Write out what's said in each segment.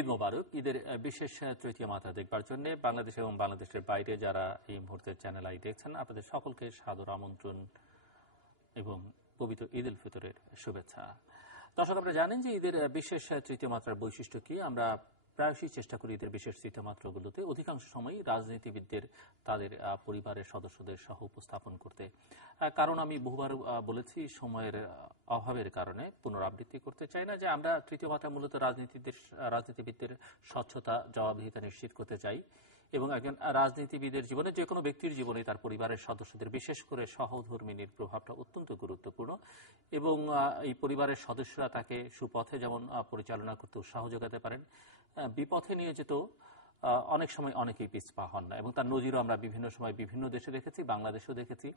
ঈদ মোবারক। ঈদের বিশেষ তৃতীয় মাত্রা দেখবার জন্য বাংলাদেশ এবং বাংলাদেশের বাইরে যারা এই মুহূর্তে চ্যানেল আই দেখছেন, আপনাদের সকলকে সাদর আমন্ত্রণ এবং পবিত্র ঈদ উল ফিতরের শুভেচ্ছা। দর্শক, আপনারা জানেন যে ঈদের বিশেষ তৃতীয় মাত্রার বৈশিষ্ট্য কি। আমরা প্রায়শই চেষ্টা করি ঈদের বিশেষ তৃতীয় মাত্রাগুলোতে অধিকাংশ সময়ই রাজনীতিবিদদের তাদের পরিবারের সদস্যদের সহ উপস্থাপন করতে। কারণ আমি বহুবার বলেছি, সময়ের অভাবের কারণে পুনরাবৃত্তি করতে চাই না, যে আমরা তৃতীয় মাত্রা মূলত রাজনীতিবিদদের স্বচ্ছতা, জবাবদিহিতা নিশ্চিত করতে চাই এবং একজন রাজনীতিবিদের জীবনে, যে কোনো ব্যক্তির জীবনে তার পরিবারের সদস্যদের, বিশেষ করে সহধর্মিনীর প্রভাবটা অত্যন্ত গুরুত্বপূর্ণ এবং এই পরিবারের সদস্যরা তাকে সুপথে যেমন পরিচালনা করতে উৎসাহ যোগাতে পারেন, বিপথে নিয়ে যেত অনেক সময় অনেকেই পিছপা হন না। এবং তার নজিরও আমরা বিভিন্ন সময় বিভিন্ন দেশে দেখেছি, বাংলাদেশেও দেখেছি,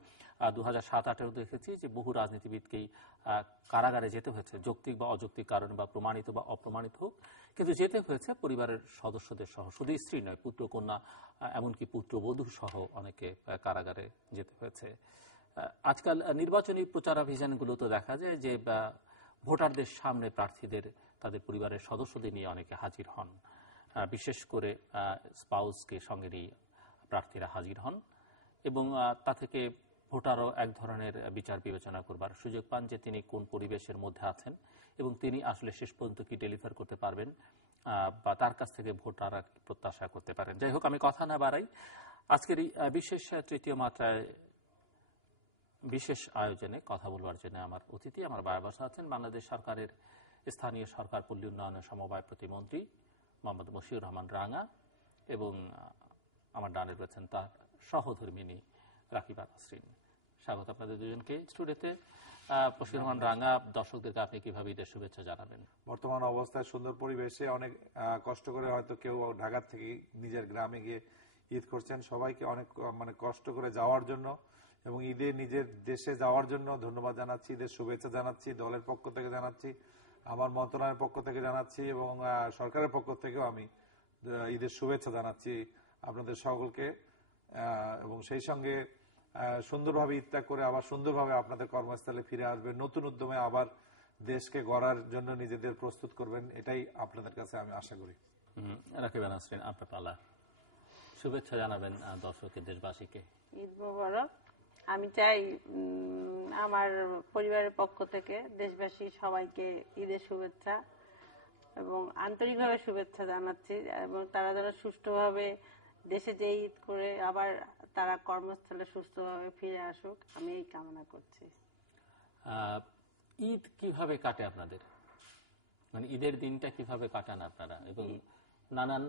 2007-08-এও দেখেছি যে বহু রাজনীতিবিদকেই কারাগারে যেতে হয়েছে, যৌক্তিক বা অযৌক্তিক কারণে বা প্রমাণিত বা অপ্রমাণিত হোক, কিন্তু যেতে হয়েছে পরিবারের সদস্যদের সহ, শুধু স্ত্রী নয়, পুত্র কন্যা, এমনকি পুত্রবধূ সহ অনেকে কারাগারে যেতে হয়েছে। আজকাল নির্বাচনী প্রচারাভিযানগুলো তো দেখা যায় যে ভোটারদের সামনে প্রার্থীদের তাদের পরিবারের সদস্যদের নিয়ে অনেকে হাজির হন, বিশেষ করে স্পাউসকে সঙ্গে নিয়ে প্রার্থীরা হাজির হন এবং তা থেকে ভোটারও এক ধরনের বিচার বিবেচনা করবার সুযোগ পান যে তিনি কোন পরিবেশের মধ্যে আছেন এবং তিনি আসলে শেষ পর্যন্ত কি ডেলিভার করতে পারবেন বা তার কাছ থেকে ভোটাররা প্রত্যাশা করতে পারেন। যাই হোক, আমি কথা না বাড়াই, আজকের এই বিশেষ তৃতীয় মাত্রায় বিশেষ আয়োজনে কথা বলবার জন্য আমার অতিথি, আমার বায়াবাসা আছেন বাংলাদেশ সরকারের স্থানীয় সরকার পল্লী উন্নয়ন সমবায় প্রতিমন্ত্রী মোহাম্মদ মশিউর রহমান রাঙা এবং আমার ডানে রয়েছেন তার সহধর্মিনী রাকিবা নাসরিন। স্বাগত আপনাদের দুজনকে স্টুডিওতে। মশিউর রহমান রাঙা, দর্শকদেরকে আপনি কিভাবে ঈদের শুভেচ্ছা জানাবেন? বর্তমান অবস্থায় সুন্দর পরিবেশে অনেক কষ্ট করে হয়তো কেউ ঢাকা থেকে নিজের গ্রামে গিয়ে ঈদ করছেন, সবাইকে অনেক কষ্ট করে যাওয়ার জন্য এবং ঈদে নিজের দেশে যাওয়ার জন্য ধন্যবাদ জানাচ্ছি, ঈদের শুভেচ্ছা জানাচ্ছি, দলের পক্ষ থেকে জানাচ্ছি, আমার মন্ত্রণালয়ের পক্ষ থেকে জানাচ্ছি এবং সরকারের পক্ষ থেকেও আমি ঈদের শুভেচ্ছা জানাচ্ছি আপনাদের সকলকে। এবং সেই সঙ্গে সুন্দরভাবে ঈদটা করে আবার সুন্দরভাবে আপনাদের কর্মস্থলে ফিরে আসবেন, নতুন উদ্যমে আবার দেশকে গড়ার জন্য নিজেদের প্রস্তুত করবেন, এটাই আপনাদের কাছে আমি আশা করি। রাকিবা নাসরিন, আপনার পালা, শুভেচ্ছা জানাবেন দর্শকের, দেশবাসীকে। ঈদ মোবারক। আমি চাই আমার পরিবারের পক্ষ থেকে দেশবাসী সবাইকে ঈদের শুভেচ্ছা এবং আন্তরিকভাবে শুভেচ্ছা জানাচ্ছি এবং তারা যেন সুষ্ঠুভাবে দেশে যে ঈদ করে আবার তারা কর্মস্থলে সুস্থভাবে ফিরে আসুক, আমি এই কামনা করছি। ঈদ কিভাবে কাটে আপনাদের, মানে ঈদের দিনটা কিভাবে কাটান আপনারা? এবং নানান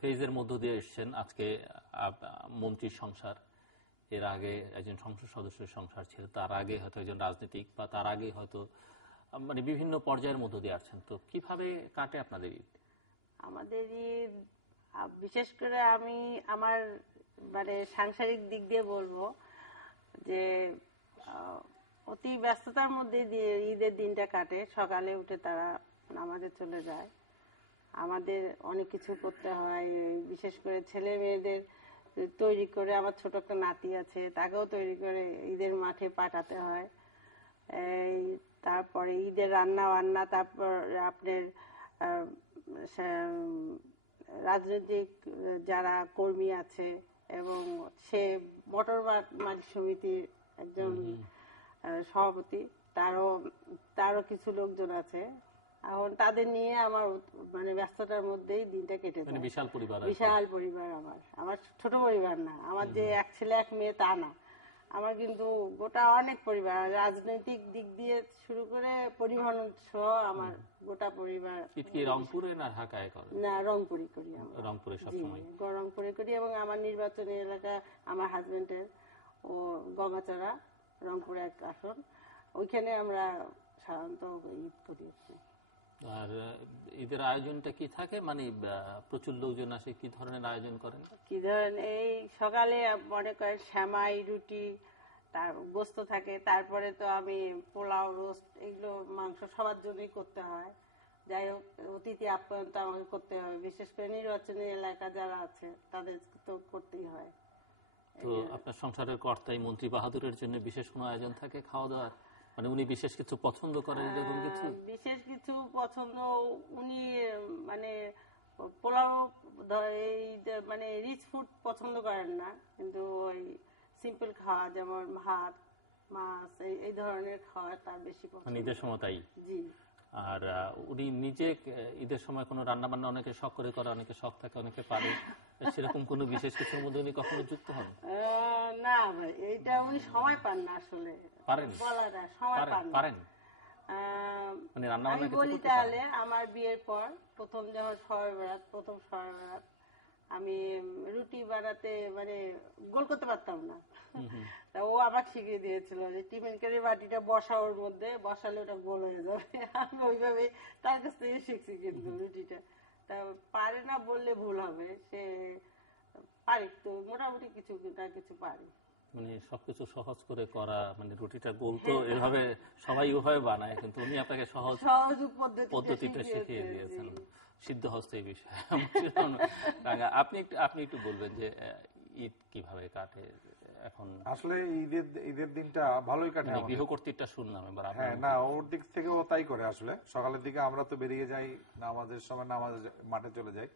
ফেজের মধ্য দিয়ে এসছেন। আজকে মন্ত্রীর সংসার, এর আগে একজন সংসদ সদস্যের সংসার ছিল, তার আগে হয়তো একজন রাজনীতিক, বা তার আগে হয়তো বিভিন্ন পর্যায়ের মধ্য দিয়ে আসছেন। তো কিভাবে কাটে আপনাদের ঈদ? আমাদের ঈদ বিশেষ করে আমি আমার সাংসারিক দিক দিয়ে বলবো যে অতি ব্যস্ততার মধ্যে দিয়ে ঈদের দিনটা কাটে। সকালে উঠে তারা নামাজে চলে যায়, আমাদের অনেক কিছু করতে হয়, বিশেষ করে ছেলে মেয়েদের তৈরি করে, আমার ছোট একটা নাতি আছে, তাকেও তৈরি করে ঈদের মাঠে পাঠাতে হয়। তারপরে ঈদের রান্না বান্না, তারপর আপনার রাজনৈতিক যারা কর্মী আছে এবং সে মোটর মালিক সমিতির একজন সভাপতি, তারও কিছু লোকজন আছে। এখন তাদের নিয়ে আমার ব্যস্ততার মধ্যেই দিনটা কেটে যায়। বিশাল পরিবার আমার ছোট পরিবার না, আমার যে এক ছেলে এক মেয়ে তা না, আমার কিন্তু গোটা অনেক পরিবার, রাজনৈতিক দিক দিয়ে শুরু করে পরিবহন সহ আমার গোটা পরিবার। রংপুরে না ঢাকায় করেন? না, রংপুরে করি। রংপুরে সবসময় রংপুরে করি এবং আমার নির্বাচনী এলাকা আমার হাজবেন্ডের ও গঙ্গাচড়া, রংপুরে এক আসন, ওইখানে আমরা সাধারণত ঈদ করি। আর ঈদের আয়োজনটা কি থাকে, প্রচুর লোকজন আসে, কি ধরনের আয়োজন করেন? কি ধরনের, এই সকালে মনে করেন সেমাই, রুটি, তার গোস্ত থাকে, তারপরে তো আমি পোলাও, রোস্ট, এগুলো মাংস সবার জন্যই করতে হয়। যাই হোক, অতিথি আপ্যায়ন তো আমাকে করতে হবে, বিশেষ করে নির্বাচনী এলাকা যারা আছে তাদের তো করতেই হয়। তো আপনার সংসারের কর্তাই মন্ত্রী বাহাদুরের জন্য বিশেষ কোনো আয়োজন থাকে খাওয়া দাওয়ার? উনি বিশেষ কিছু পছন্দ করেন, এরকম কিছু? বিশেষ কিছু পছন্দ উনি মানে পোলাও এই যে মানে রিচ ফুড পছন্দ করেন না, কিন্তু ওই সিম্পল খাওয়া যেমন ভাত মাছ এই ধরনের খাওয়া তার বেশি পছন্দ। ঈদের সময় তাই। জি। আর উনি নিজে ঈদের সময় কোনো রান্না বান্না অনেকে শখ করে করে, অনেকে শখ থাকে, অনেকে পারে, সেরকম কোনো বিশেষ কিছুর মধ্যে উনি কখনো যুক্ত হন? না ভাই, এইটা উনি সময় পান না আসলে। পারেন? বলা যায় সময় পান না। পারেন মানে রান্না আমি বান্না বলি তাহলে আমার বিয়ের পর প্রথম যখন প্রথম শবে বরাত আমি রুটি বানাতে মানে গোল করতে পারতাম না। তা ও আবার শিখিয়ে দিয়েছিল যে টিফিন কারি বাটিটা বসা, ওর মধ্যে বসালে ওটা গোল হয়ে যাবে। আমি ওইভাবে তার কাছ থেকে শিখছি, কিন্তু রুটিটা তা পারে না বললে ভুল হবে, সে পারি তো মোটামুটি কিছু না কিছু পারি। মানে সবকিছু সহজ করে করা, মানে রুটিটা গোল তো এভাবে সবাই ওভাবে বানায়, কিন্তু উনি আপনাকে সহজ পদ্ধতিটা শিখিয়ে দিয়েছেন। সিদ্ধ হস্ত এই বিষয়ে আপনি একটু বলবেন যে ঈদ কিভাবে কাটে এখন? আসলে ঈদের দিনটা ভালোই কাটে। গৃহকর্তৃকটা শুনলাম এবার। হ্যাঁ, না ওর দিক থেকেও তাই করে। আসলে সকালের দিকে আমরা তো বেরিয়ে যাই নামাজের সময়, নামাজ মাঠে চলে যাই।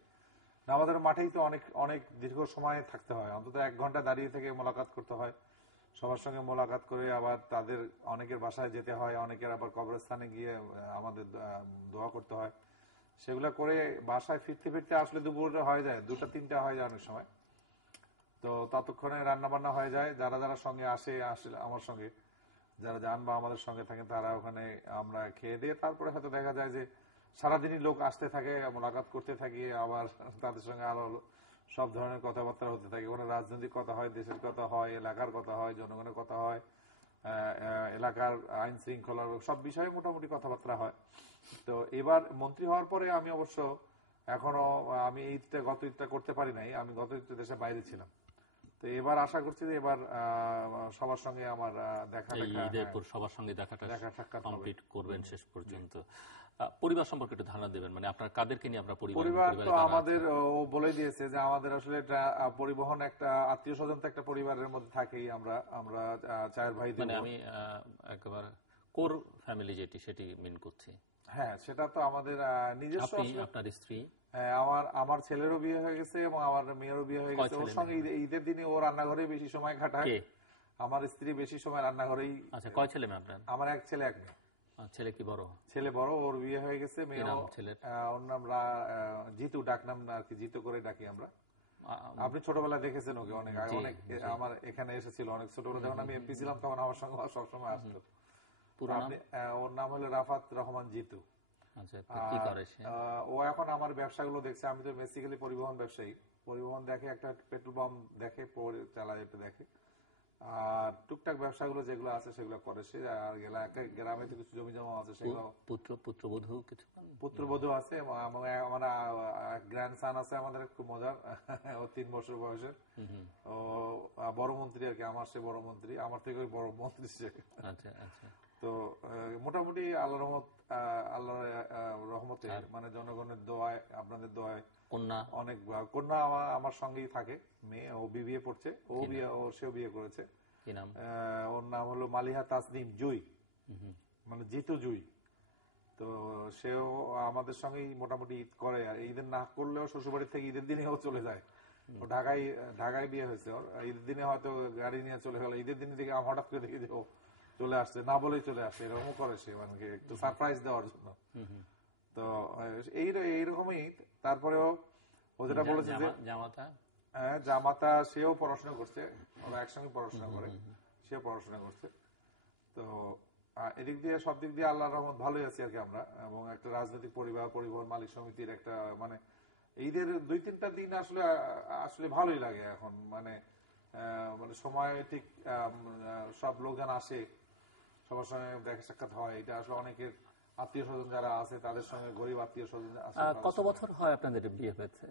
নামাজের মাঠেই তো অনেক অনেক দীর্ঘ সময় থাকতে হয়, অন্তত 1 ঘন্টা দাঁড়িয়ে থেকে মোলাকাত করতে হয়। সবার সঙ্গে মোলাকাত করে আবার তাদের অনেকের বাসায় যেতে হয়, অনেকের আবার কবরস্থানে গিয়ে আমাদের দোয়া করতে হয়। সেগুলা করে বাসায় ফিরতে ফিরতে আসলে দুপুরে হয়ে যায়, 2টা-3টা হয়ে যায় অনেক সময়। তো ততক্ষণে রান্না বান্না হয়ে যায়। যারা যারা সঙ্গে আসে আমার সঙ্গে যারা যান বা আমাদের সঙ্গে থাকেন, তারা ওখানে আমরা খেয়ে দিয়ে তারপরে হয়তো দেখা যায় যে সারাদিনই লোক আসতে থাকে, মোলাকাত করতে থাকি, আবার তাদের সঙ্গে আরো সব ধরনের কথাবার্তা হতে থাকে। কোনো রাজনৈতিক কথা হয়, দেশের কথা হয়, এলাকার কথা হয়, জনগণের কথা হয়, এলাকার আইন শৃঙ্খলার সব বিষয়ে মোটামুটি কথাবার্তা হয়। তো এবার মন্ত্রী হওয়ার পরে আমি অবশ্য এখনো আমি গত ঈদটা করতে পারি নাই, আমি গত ঈদটা দেশের বাইরে ছিলাম। তো এবার আশা করছি যে এবার সবার সঙ্গে আমার সবার সঙ্গে দেখাটা কমপ্লিট করবেন শেষ পর্যন্ত। পরিবার সম্পর্কে একটু ধারণা দেবেন, মানে আপনার কাদেরকে নিয়ে আপনার পরিবার? তো আমাদের ও বলে দিয়েছে যে আমাদের আসলে এটা পরিবহন একটা আত্মীয় স্বজন তো একটা পরিবারের মধ্যে থাকেই। আমরা 4 ভাই। মানে আমি একেবারে কোর ফ্যামিলি সেটি মিন করছি। হ্যাঁ, সেটা তো আমাদের নিজস্ব। আপনার স্ত্রী? আমার ছেলেরও বিয়ে হয়ে গেছে এবং আমার মেয়েরও বিয়ে হয়ে গেছে। ওর সঙ্গে ঈদের দিনে ও রান্নাঘরে বেশি সময় কাটায়। আমার স্ত্রী বেশি সময় রান্নাঘরেই। আচ্ছা, কয় ছেলে মেয়ে আপনার? আমার 1 ছেলে 1 মেয়ে। ছেলে কি বড়? ছেলে বড়, ওর বিয়ে হয়ে গেছে। মেয়ে ওর নাম জিতু, ডাক নাম আর কি, জিতু করে ডাকি আমরা। আপনি ছোটবেলায় দেখেছেন ওকে অনেক আমার এখানে এসেছিল অনেক ছোটবেলা, যখন আমি এমপি ছিলাম তখন আমার সঙ্গে সবসময় আসতো। ওর নাম হলো রাফাত রহমান জিতু। ও এখন আমার ব্যবসাগুলো দেখছে। আমি তো বেসিক্যালি পরিবহন ব্যবসায়ী। পরিবহন দেখে, একটা পেট্রোল পাম্প দেখে, চালায় দেখে, আর টুকটাক ব্যবসাগুলো যেগুলো আছে সেগুলো করে সে। আর গ্রামে তো কিছু জমি জমা আছে, সেগুলো পুত্রবধূ আছে। আমার গ্র্যান্ডসান আছে আমাদের, খুব মজার, ও 3 বছর বয়সের। ও বড় মন্ত্রী আর কি, আমার সে বড় মন্ত্রী, আমার থেকে বড় মন্ত্রী সে। তো মোটামুটি আল্লাহর রহমতে, মানে জনগণের দোয়ায়, আপনাদের দোয়ায় অনেক কন্যা আমার সঙ্গেই থাকে। মেয়ে, ও বিবিএ পড়ছে, সেও বিয়ে করেছে। ওর নাম হলো মালিহা তাসনিম জুই, মানে জিতু জুই। তো সেও আমাদের সঙ্গেই মোটামুটি ঈদ করে। আর ঈদের না করলেও শ্বশুরবাড়ি থেকে ঈদের দিনে ও চলে যায়। ও ঢাকায় বিয়ে হয়েছে ওর। ঈদের দিনে হয়তো গাড়ি নিয়ে চলে গেল, ঈদের দিনে দেখে হঠাৎ করে দেখি যে ও চলে আসছে, না বলেই চলে আসছে। এরকমও করে সে, মানে একটু সারপ্রাইজ দেওয়ার জন্য। তো এইরকমই। তারপরেও ও যেটা বলেছে যে জামাতা, সেও পড়াশোনা করছে, ওরা একসঙ্গে পড়াশোনা করে, সেও পড়াশোনা করছে। তো এদিক দিয়ে সব দিক দিয়ে আল্লাহর রহমত ভালোই আছি আর কি আমরা। এবং একটা রাজনৈতিক পরিবহন মালিক সমিতির একটা, মানে ঈদের 2-3টা দিন আসলে ভালোই লাগে এখন। মানে সময় ঠিক সব লোকজন আসে, সবার সঙ্গে দেখা সাক্ষাৎ হয়। এটা আসলে অনেকের আত্মীয় স্বজন যারা আছে তাদের সঙ্গে, গরিব আত্মীয় স্বজন। কত বছর হয় আপনাদের বিয়ে হয়েছে?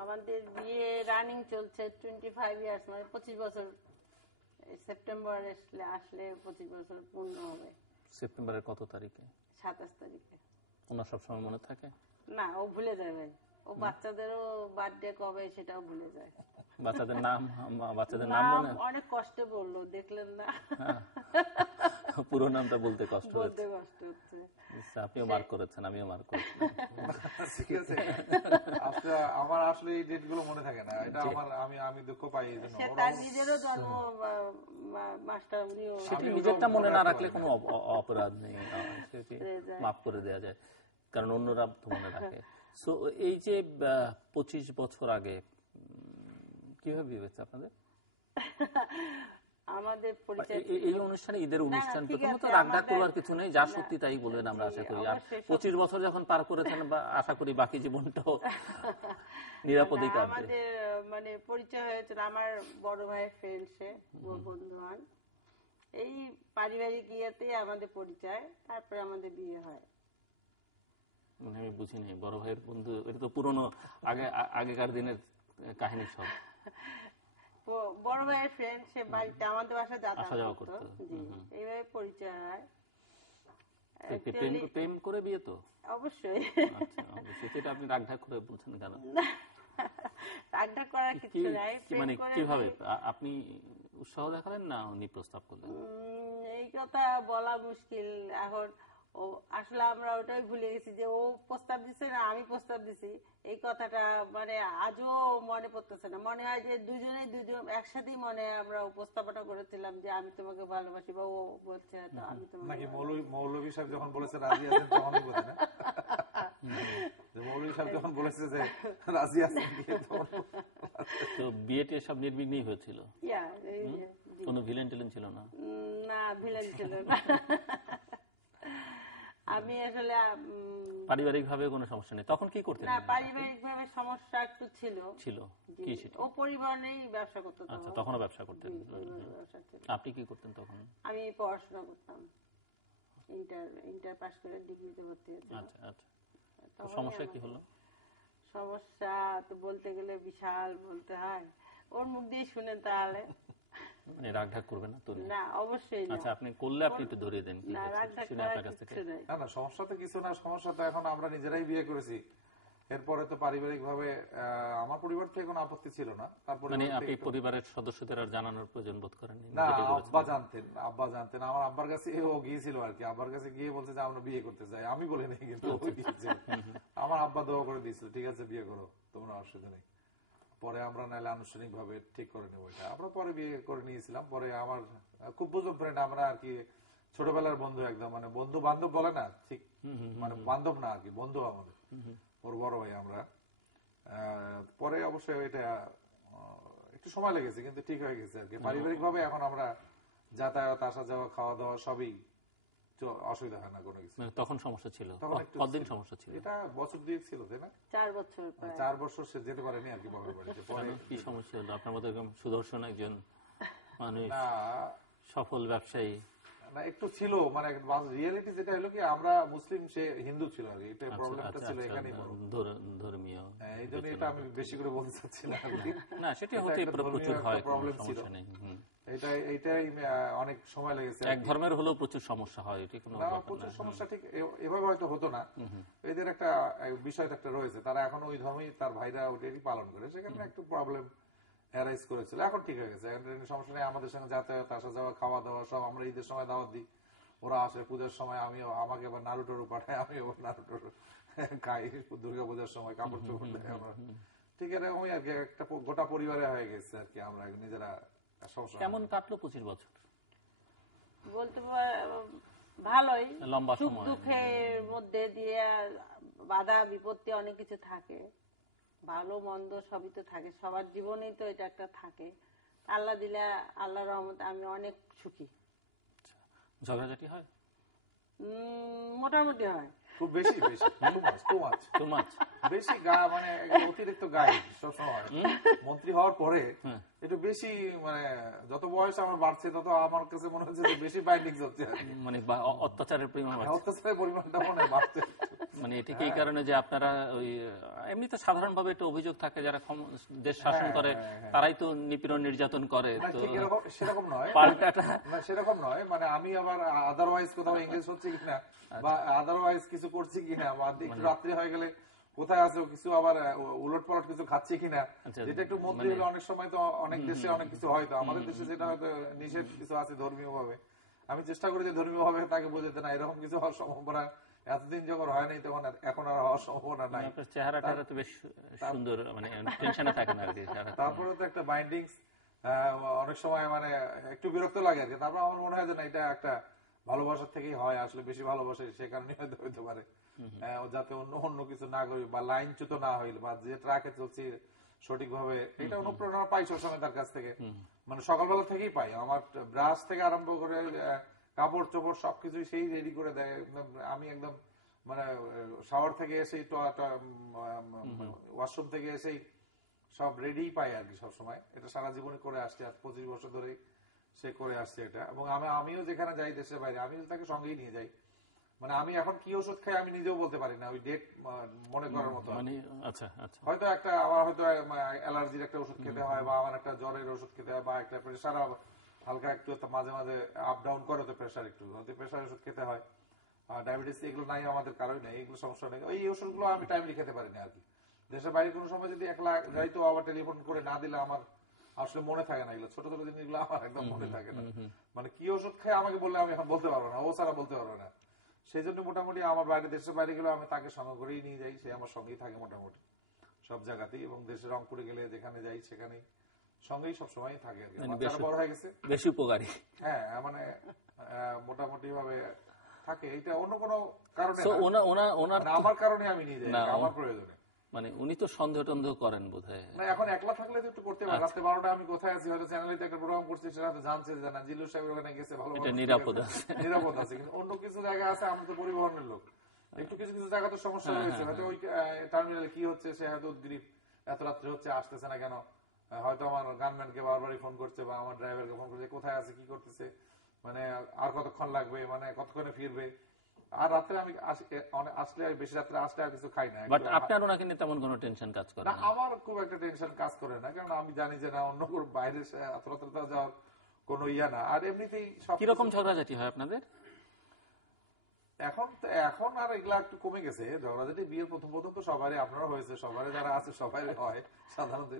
আমাদের বিয়ে রানিং চলছে 25 ইয়ার্স, মানে 25 বছর। সেপ্টেম্বর আসলে 25 বছর পূর্ণ হবে। সেপ্টেম্বরের কত তারিখে? 27 তারিখে। ওনার সবসময় মনে থাকে না, ও ভুলে যায় ভাই। ও বাচ্চাদেরও বার্থডে কবে সেটাও ভুলে যায়। বাচ্চাদের নাম মনে? অনেক কষ্টে বললো, দেখলেন না? পুরো নামটা বলতে কষ্ট হচ্ছে। আচ্ছা, আপনিও মার্ক করেছেন, আমিও মার্ক করেছি। ঠিক আছে, আমার আসলে এই ডেট গুলো মনে থাকে না, এটা আমার আমি দুঃখ পাই এই জন্য। সে তার নিজেরও জন্ম মাস্টার উনিও সেটি নিজেরটা মনে না রাখলে কোনো অপরাধ নেই, সেটি মাফ করে দেওয়া যায়, কারণ অন্যরা তো মনে রাখে। সো এই যে 25 বছর আগে কিভাবে ভেবেছে আপনাদের আমাদের পরিচয় এই অনুষ্ঠানে, ঈদের অনুষ্ঠান? প্রথমত রাগঢাক করার কিছু নেই, যা সত্যি তাই বলবেন, আমরা আশা করি। আর 25 বছর যখন পার করেছেন, বা আশা করি বাকি জীবনটাও নিরাপদে কাটবে। আমাদের মানে পরিচয় হয়েছিল আমার বড় ভাইয়ের ফ্রেন্ড, সে বন্ধু হন, এই পারিবারিক ইয়েতে আমাদের পরিচয়, তারপরে আমাদের বিয়ে হয়। মানে আমি বুঝিনি, বড় ভাইয়ের বন্ধু, এটা তো পুরনো আগেকার দিনের কাহিনী সব। বড় ভাইয়ের ফ্রেন্ড, সে বাড়িতে আমাদের বাসায় আসা যাওয়া করতো, করতো। জি, এইভাবে পরিচয় হয়। প্রেম করে বিয়ে তো অবশ্যই। আচ্ছা, অবশ্যই। সেটা আপনি রাগঢাক করে বলছেন কেন? রাগঢাক করার কিছু নাই, মানে কিভাবে আপনি উৎসাহ দেখালেন না উনি প্রস্তাব করলেন? এই কথা বলা মুশকিল এখন। ও আসলে আমরা ওটাই ভুলে গেছি যে ও প্রস্তাব দিছে না আমি প্রস্তাব দিছি, এই কথাটা মানে আজও মনে পড়তেছে না। মনে হয় যে দুজন একসাথেই মনে আমরা উপস্থাপনা করেছিলাম যে আমি তোমাকে ভালোবাসি, বা ও বলছে আমি তোমাকে নাকি মৌলভী সাহেব যখন বলেছে রাজি আছেন তখনই বোঝে না, মৌলভী সাহেব যখন বলেছে যে রাজি আছেন, তো বিয়েটি সব নির্বিঘ্নই হয়েছিল, কোনো ভিলেন টিলেন ছিল না? না, ভিলেন ছিল না। আমি আসলে পারিবারিক ভাবে কোনো সমস্যা নেই তখন? কি করতেন? না, পারিবারিক ভাবে সমস্যা একটু ছিল। কি সেটা? ও পরিবার নেই, ব্যবসা করতো। আচ্ছা, তখনও ব্যবসা করতেন। আপনি কি করতেন তখন? আমি পড়াশোনা করতাম, ইন্টার পাস করে ডিগ্রিতে ভর্তি হয়েছিলাম। আচ্ছা আচ্ছা, সমস্যা কি হলো? সমস্যা তো বলতে গেলে বিশাল, বলতে হয়, ওর মুখ দিয়ে শুনেন তাহলে। মানে রাগঢাক করবেন না তো? না, অবশ্যই না। আচ্ছা, আপনি করলে আপনি একটু ধরিয়ে দেন, কি শুনে আপনার কাছ থেকে। না, সমস্যা তো কিছু না, সমস্যা তো এখন আমরা নিজেরাই বিয়ে করেছি, এরপরে তো পারিবারিক ভাবে আমার পরিবার থেকে কোনো আপত্তি ছিল না। তারপরে মানে আপনি পরিবারের সদস্যদের আর জানানোর প্রয়োজন বোধ করেননি? না, আব্বা জানতেন, আমার আব্বার কাছে ও গিয়েছিল আর কি, আব্বার কাছে গিয়ে বলছে যে আমরা বিয়ে করতে চাই। আমি বলি নাই, কিন্তু ও গিয়েছে। আমার আব্বা দোয়া করে দিয়েছিল, ঠিক আছে বিয়ে করো, তোমরা অসুবিধা নেই, পরে আমরা নাহলে আনুষ্ঠানিক ভাবে ঠিক করে নেবো এটা। আমরা পরে বিয়ে করে নিয়েছিলাম। পরে আমার খুব বুঝুন ফ্রেন্ড, আমরা আর কি ছোটবেলার বন্ধু, একদম মানে বন্ধু বান্ধব বলে না, ঠিক মানে বান্ধব না আর কি, বন্ধু আমাদের, ওর বড় ভাই আমরা। পরে অবশ্যই এটা একটু সময় লেগেছে, কিন্তু ঠিক হয়ে গেছে আর কি। পারিবারিক ভাবে এখন আমরা যাতায়াত, আসা যাওয়া, খাওয়া দাওয়া সবই অসুবিধা হয় না কোনো কিছু। তখন সমস্যা ছিল? কতদিন সমস্যা ছিল? এটা বছর দুয়েক ছিল, তাই না? 4 বছর। 4 বছর সে যেতে পারেনি আর কি বাবার বাড়িতে। পরে কি সমস্যা হলো? আপনার মতো একদম সুদর্শন একজন মানুষ, সফল ব্যবসায়ী, না একটু ছিল মানে রিয়েলিটি যেটা হলো কি, আমরা মুসলিম, সে হিন্দু ছিল আর কি, এটা প্রবলেমটা ছিল এখানেই বড়, ধর্মীয়। এই জন্য এটা আমি বেশি করে বলতে চাচ্ছি না আর কি। না, সেটা হতে প্রচুর হয়, প্রবলেম ছিল, সমস্যা নেই। এইটাই অনেক সময় লেগেছে। এক ধর্মের হলেও প্রচুর সমস্যা হয়, এটি কোনো প্রচুর সমস্যা, ঠিক এভাবে হয়তো হতো না। এদের একটা বিষয় একটা রয়েছে, তারা এখন ওই ধর্মই, তার ভাইরা ওটাই পালন করে, সেখানে একটু প্রবলেম অ্যারাইজ করেছিল। এখন ঠিক হয়ে গেছে, সমস্যা নেই। আমাদের সঙ্গে যাতায়াত, আসা যাওয়া, খাওয়া দাওয়া সব, আমরা ঈদের সময় দাওয়াত দিই, ওরা আসে। পূজার সময় আমাকে আবার নাড়ুটোরু পাঠায়, আমি আবার নাড়ুটোরু খাই। দুর্গা পূজার সময় কাপড় চোপড় দেয় আমরা, ঠিক এরকমই আর কি, একটা গোটা পরিবারে হয়ে গেছে আর কি। আমরা নিজেরা কেমন কাটলো 25 বছর? বলতে ভালোই, লম্বা সুখ সময়। দুঃখের মধ্যে দিয়ে বাধা বিপত্তি অনেক কিছু থাকে, ভালো মন্দ সবই তো থাকে, সবার জীবনেই তো এটা একটা থাকে। আল্লাহ দিলে, আল্লাহর রহমতে আমি অনেক সুখী। ঝগড়াঝাটি হয়? মোটামুটি হয়, খুব বেশি বেশি টু মাচ বেশি মানে অতিরিক্ত গায়ে সবসময়। মন্ত্রী হওয়ার পরে একটু বেশি, মানে যত বয়স আমার বাড়ছে তত আমার কাছে মনে হচ্ছে যে বেশি বাইন্ডিং হচ্ছে, মানে অত্যাচারের পরিমাণ, অত্যাচারের পরিমাণটা মনে হয় বাড়ছে। মানে এটা কি এই কারণে যে আপনারা ওই এমনিতে সাধারণভাবে একটা অভিযোগ থাকে, যারা দেশ শাসন করে তারাই তো নিপীড়ন নির্যাতন করে, তো সেরকম নয়, পাল্টাটা সেরকম নয়। মানে আমি আবার আদারওয়াইজ কোথাও এঙ্গেজ হচ্ছে কিনা, বা আদারওয়াইজ কিছু করছি কিনা, বা একটু রাত্রি হয়ে গেলে কোথায় আছে কিছু আবার উলট পালট কিছু খাচ্ছে কিনা, যেটা একটু মন্ত্রী হলে অনেক সময় তো অনেক দেশে অনেক কিছু হয়তো, আমাদের দেশে যেটা হয়তো নিষেধ কিছু আছে ধর্মীয় ভাবে, আমি চেষ্টা করি যে ধর্মীয় ভাবে তাকে বোঝাতে না এরকম কিছু হওয়ার সম্ভাবনা এতদিন যখন হয়নি তখন এখন আর হওয়ার সম্ভাবনা নাই। আপনার চেহারাটা তো বেশ সুন্দর, মানে টেনশনে থাকেন আর কি। তারপরে তো একটা বাইন্ডিংস অনেক সময় মানে একটু বিরক্ত লাগে আর কি। তারপর আমার মনে হয় যে না, এটা একটা ভালোবাসার থেকেই হয়, আসলে বেশি ভালোবাসে সে কারণে হয়তো হইতে পারে। যাতে অন্য অন্য কিছু না করি বা লাইনচ্যুত না হইল বা যে ট্রাকে চলছি সঠিকভাবে, এটা অনুপ্রেরণা পাই সবসময় তার কাছ থেকে। মানে সকালবেলা থেকেই পাই, আমার ব্রাশ থেকে আরম্ভ করে কাপড় চোপড় সবকিছুই সেই রেডি করে দেয়। আমি একদম মানে শাওয়ার থেকে এসেই ওয়াশরুম থেকে এসেই সব রেডি পাই আর কি সবসময়। এটা সারা জীবনে করে আসছে, আজ 25 বছর ধরে সে করে আসছে এটা। এবং আমিও যেখানে যাই দেশের বাইরে, আমি তাকে সঙ্গেই নিয়ে যাই। মানে আমি এখন কি ওষুধ খাই আমি নিজেও বলতে পারি না, ওই ডেট মনে করার মতো। আচ্ছা আচ্ছা, হয়তো আমার হয়তো অ্যালার্জির একটা ওষুধ খেতে হয়, বা আমার একটা জ্বরের ওষুধ খেতে হয়, বা একটা প্রেশার হালকা একটু মাঝে মাঝে আপ ডাউন করে, তো প্রেশার একটু হয়তো প্রেশার ওষুধ খেতে হয়। ডায়াবেটিস এগুলো নাই আমাদের কারোই নেই, এগুলো সমস্যা নেই। ওই ওষুধগুলো আমি টাইমলি খেতে পারি না আর কি। দেশের বাইরে কোনো সময় যদি একলা যাইতো, আবার টেলিফোন করে না দিলে আমার আসলে মনে থাকে না। এগুলো ছোট ছোট জিনিসগুলো আমার একদম মনে থাকে না। মানে কি ওষুধ খাই আমাকে বললে আমি এখন বলতে পারবো না, ও ছাড়া বলতে পারবো না। সেই জন্য মোটামুটি আমার বাইরে, দেশের বাইরে গেলে আমি তাকে সঙ্গে করেই নিয়ে যাই, সে আমার সঙ্গেই থাকে মোটামুটি সব জায়গাতেই। এবং দেশের রংপুরে গেলে যেখানে যাই সেখানেই সঙ্গেই সবসময় থাকে আর কি। বাচ্চারা বড় হয়ে গেছে, বেশি উপকারী। হ্যাঁ, মানে মোটামুটি ভাবে থাকে। এটা অন্য কোনো কারণে না, আমার কারণে আমি নিয়ে যাই, আমার প্রয়োজনে। মানে উনি তো সন্দেহ টন্দেহ করেন বোধহয় না, এখন একলা থাকলে তো একটু করতে পারে। রাতে 12টা আমি কোথায় আছি, হয়তো চ্যানেলে একটা প্রোগ্রাম করছি, সেটা তো জানছে যে না জিল্লুর সাহেব ওখানে গেছে, ভালো নিরাপদ আছে, নিরাপদ আছে। কিন্তু অন্য কিছু জায়গা আছে, আমরা তো পরিবহনের লোক, একটু কিছু কিছু জায়গা তো সমস্যা হয়েছে। হয়তো ওই টার্মিনালে কি হচ্ছে, সে হয়তো উদ্গ্রীব, এত রাত্রে হচ্ছে, আসতেছে না কেন। হয়তো আমার গানম্যানকে বারবারই ফোন করছে, বা আমার ড্রাইভারকে ফোন করছে, কোথায় আছে, কি করতেছে, মানে আর কতক্ষণ লাগবে, মানে কতক্ষণে ফিরবে। আর রাত্রে আমি আসলে বেশি রাত্রে আসলে আর কিছু খাই না। বাট আপনার ওনাকে নিয়ে তেমন কোনো টেনশন কাজ করে না? আমার খুব একটা টেনশন কাজ করে না, কারণ আমি জানি যে না, অন্য কোনো বাইরে আত্মরতা যাওয়ার কোনো ইয়া না। আর এমনিতেই কিরকম ঝগড়াঝাটি হয় আপনাদের এখন আর এগুলা একটু কমে গেছে ঝগড়াঝাটি। বিয়ের প্রথম প্রথম তো সবারই, আপনারও হয়েছে, সবারই যারা আছে সবাই হয় সাধারণত।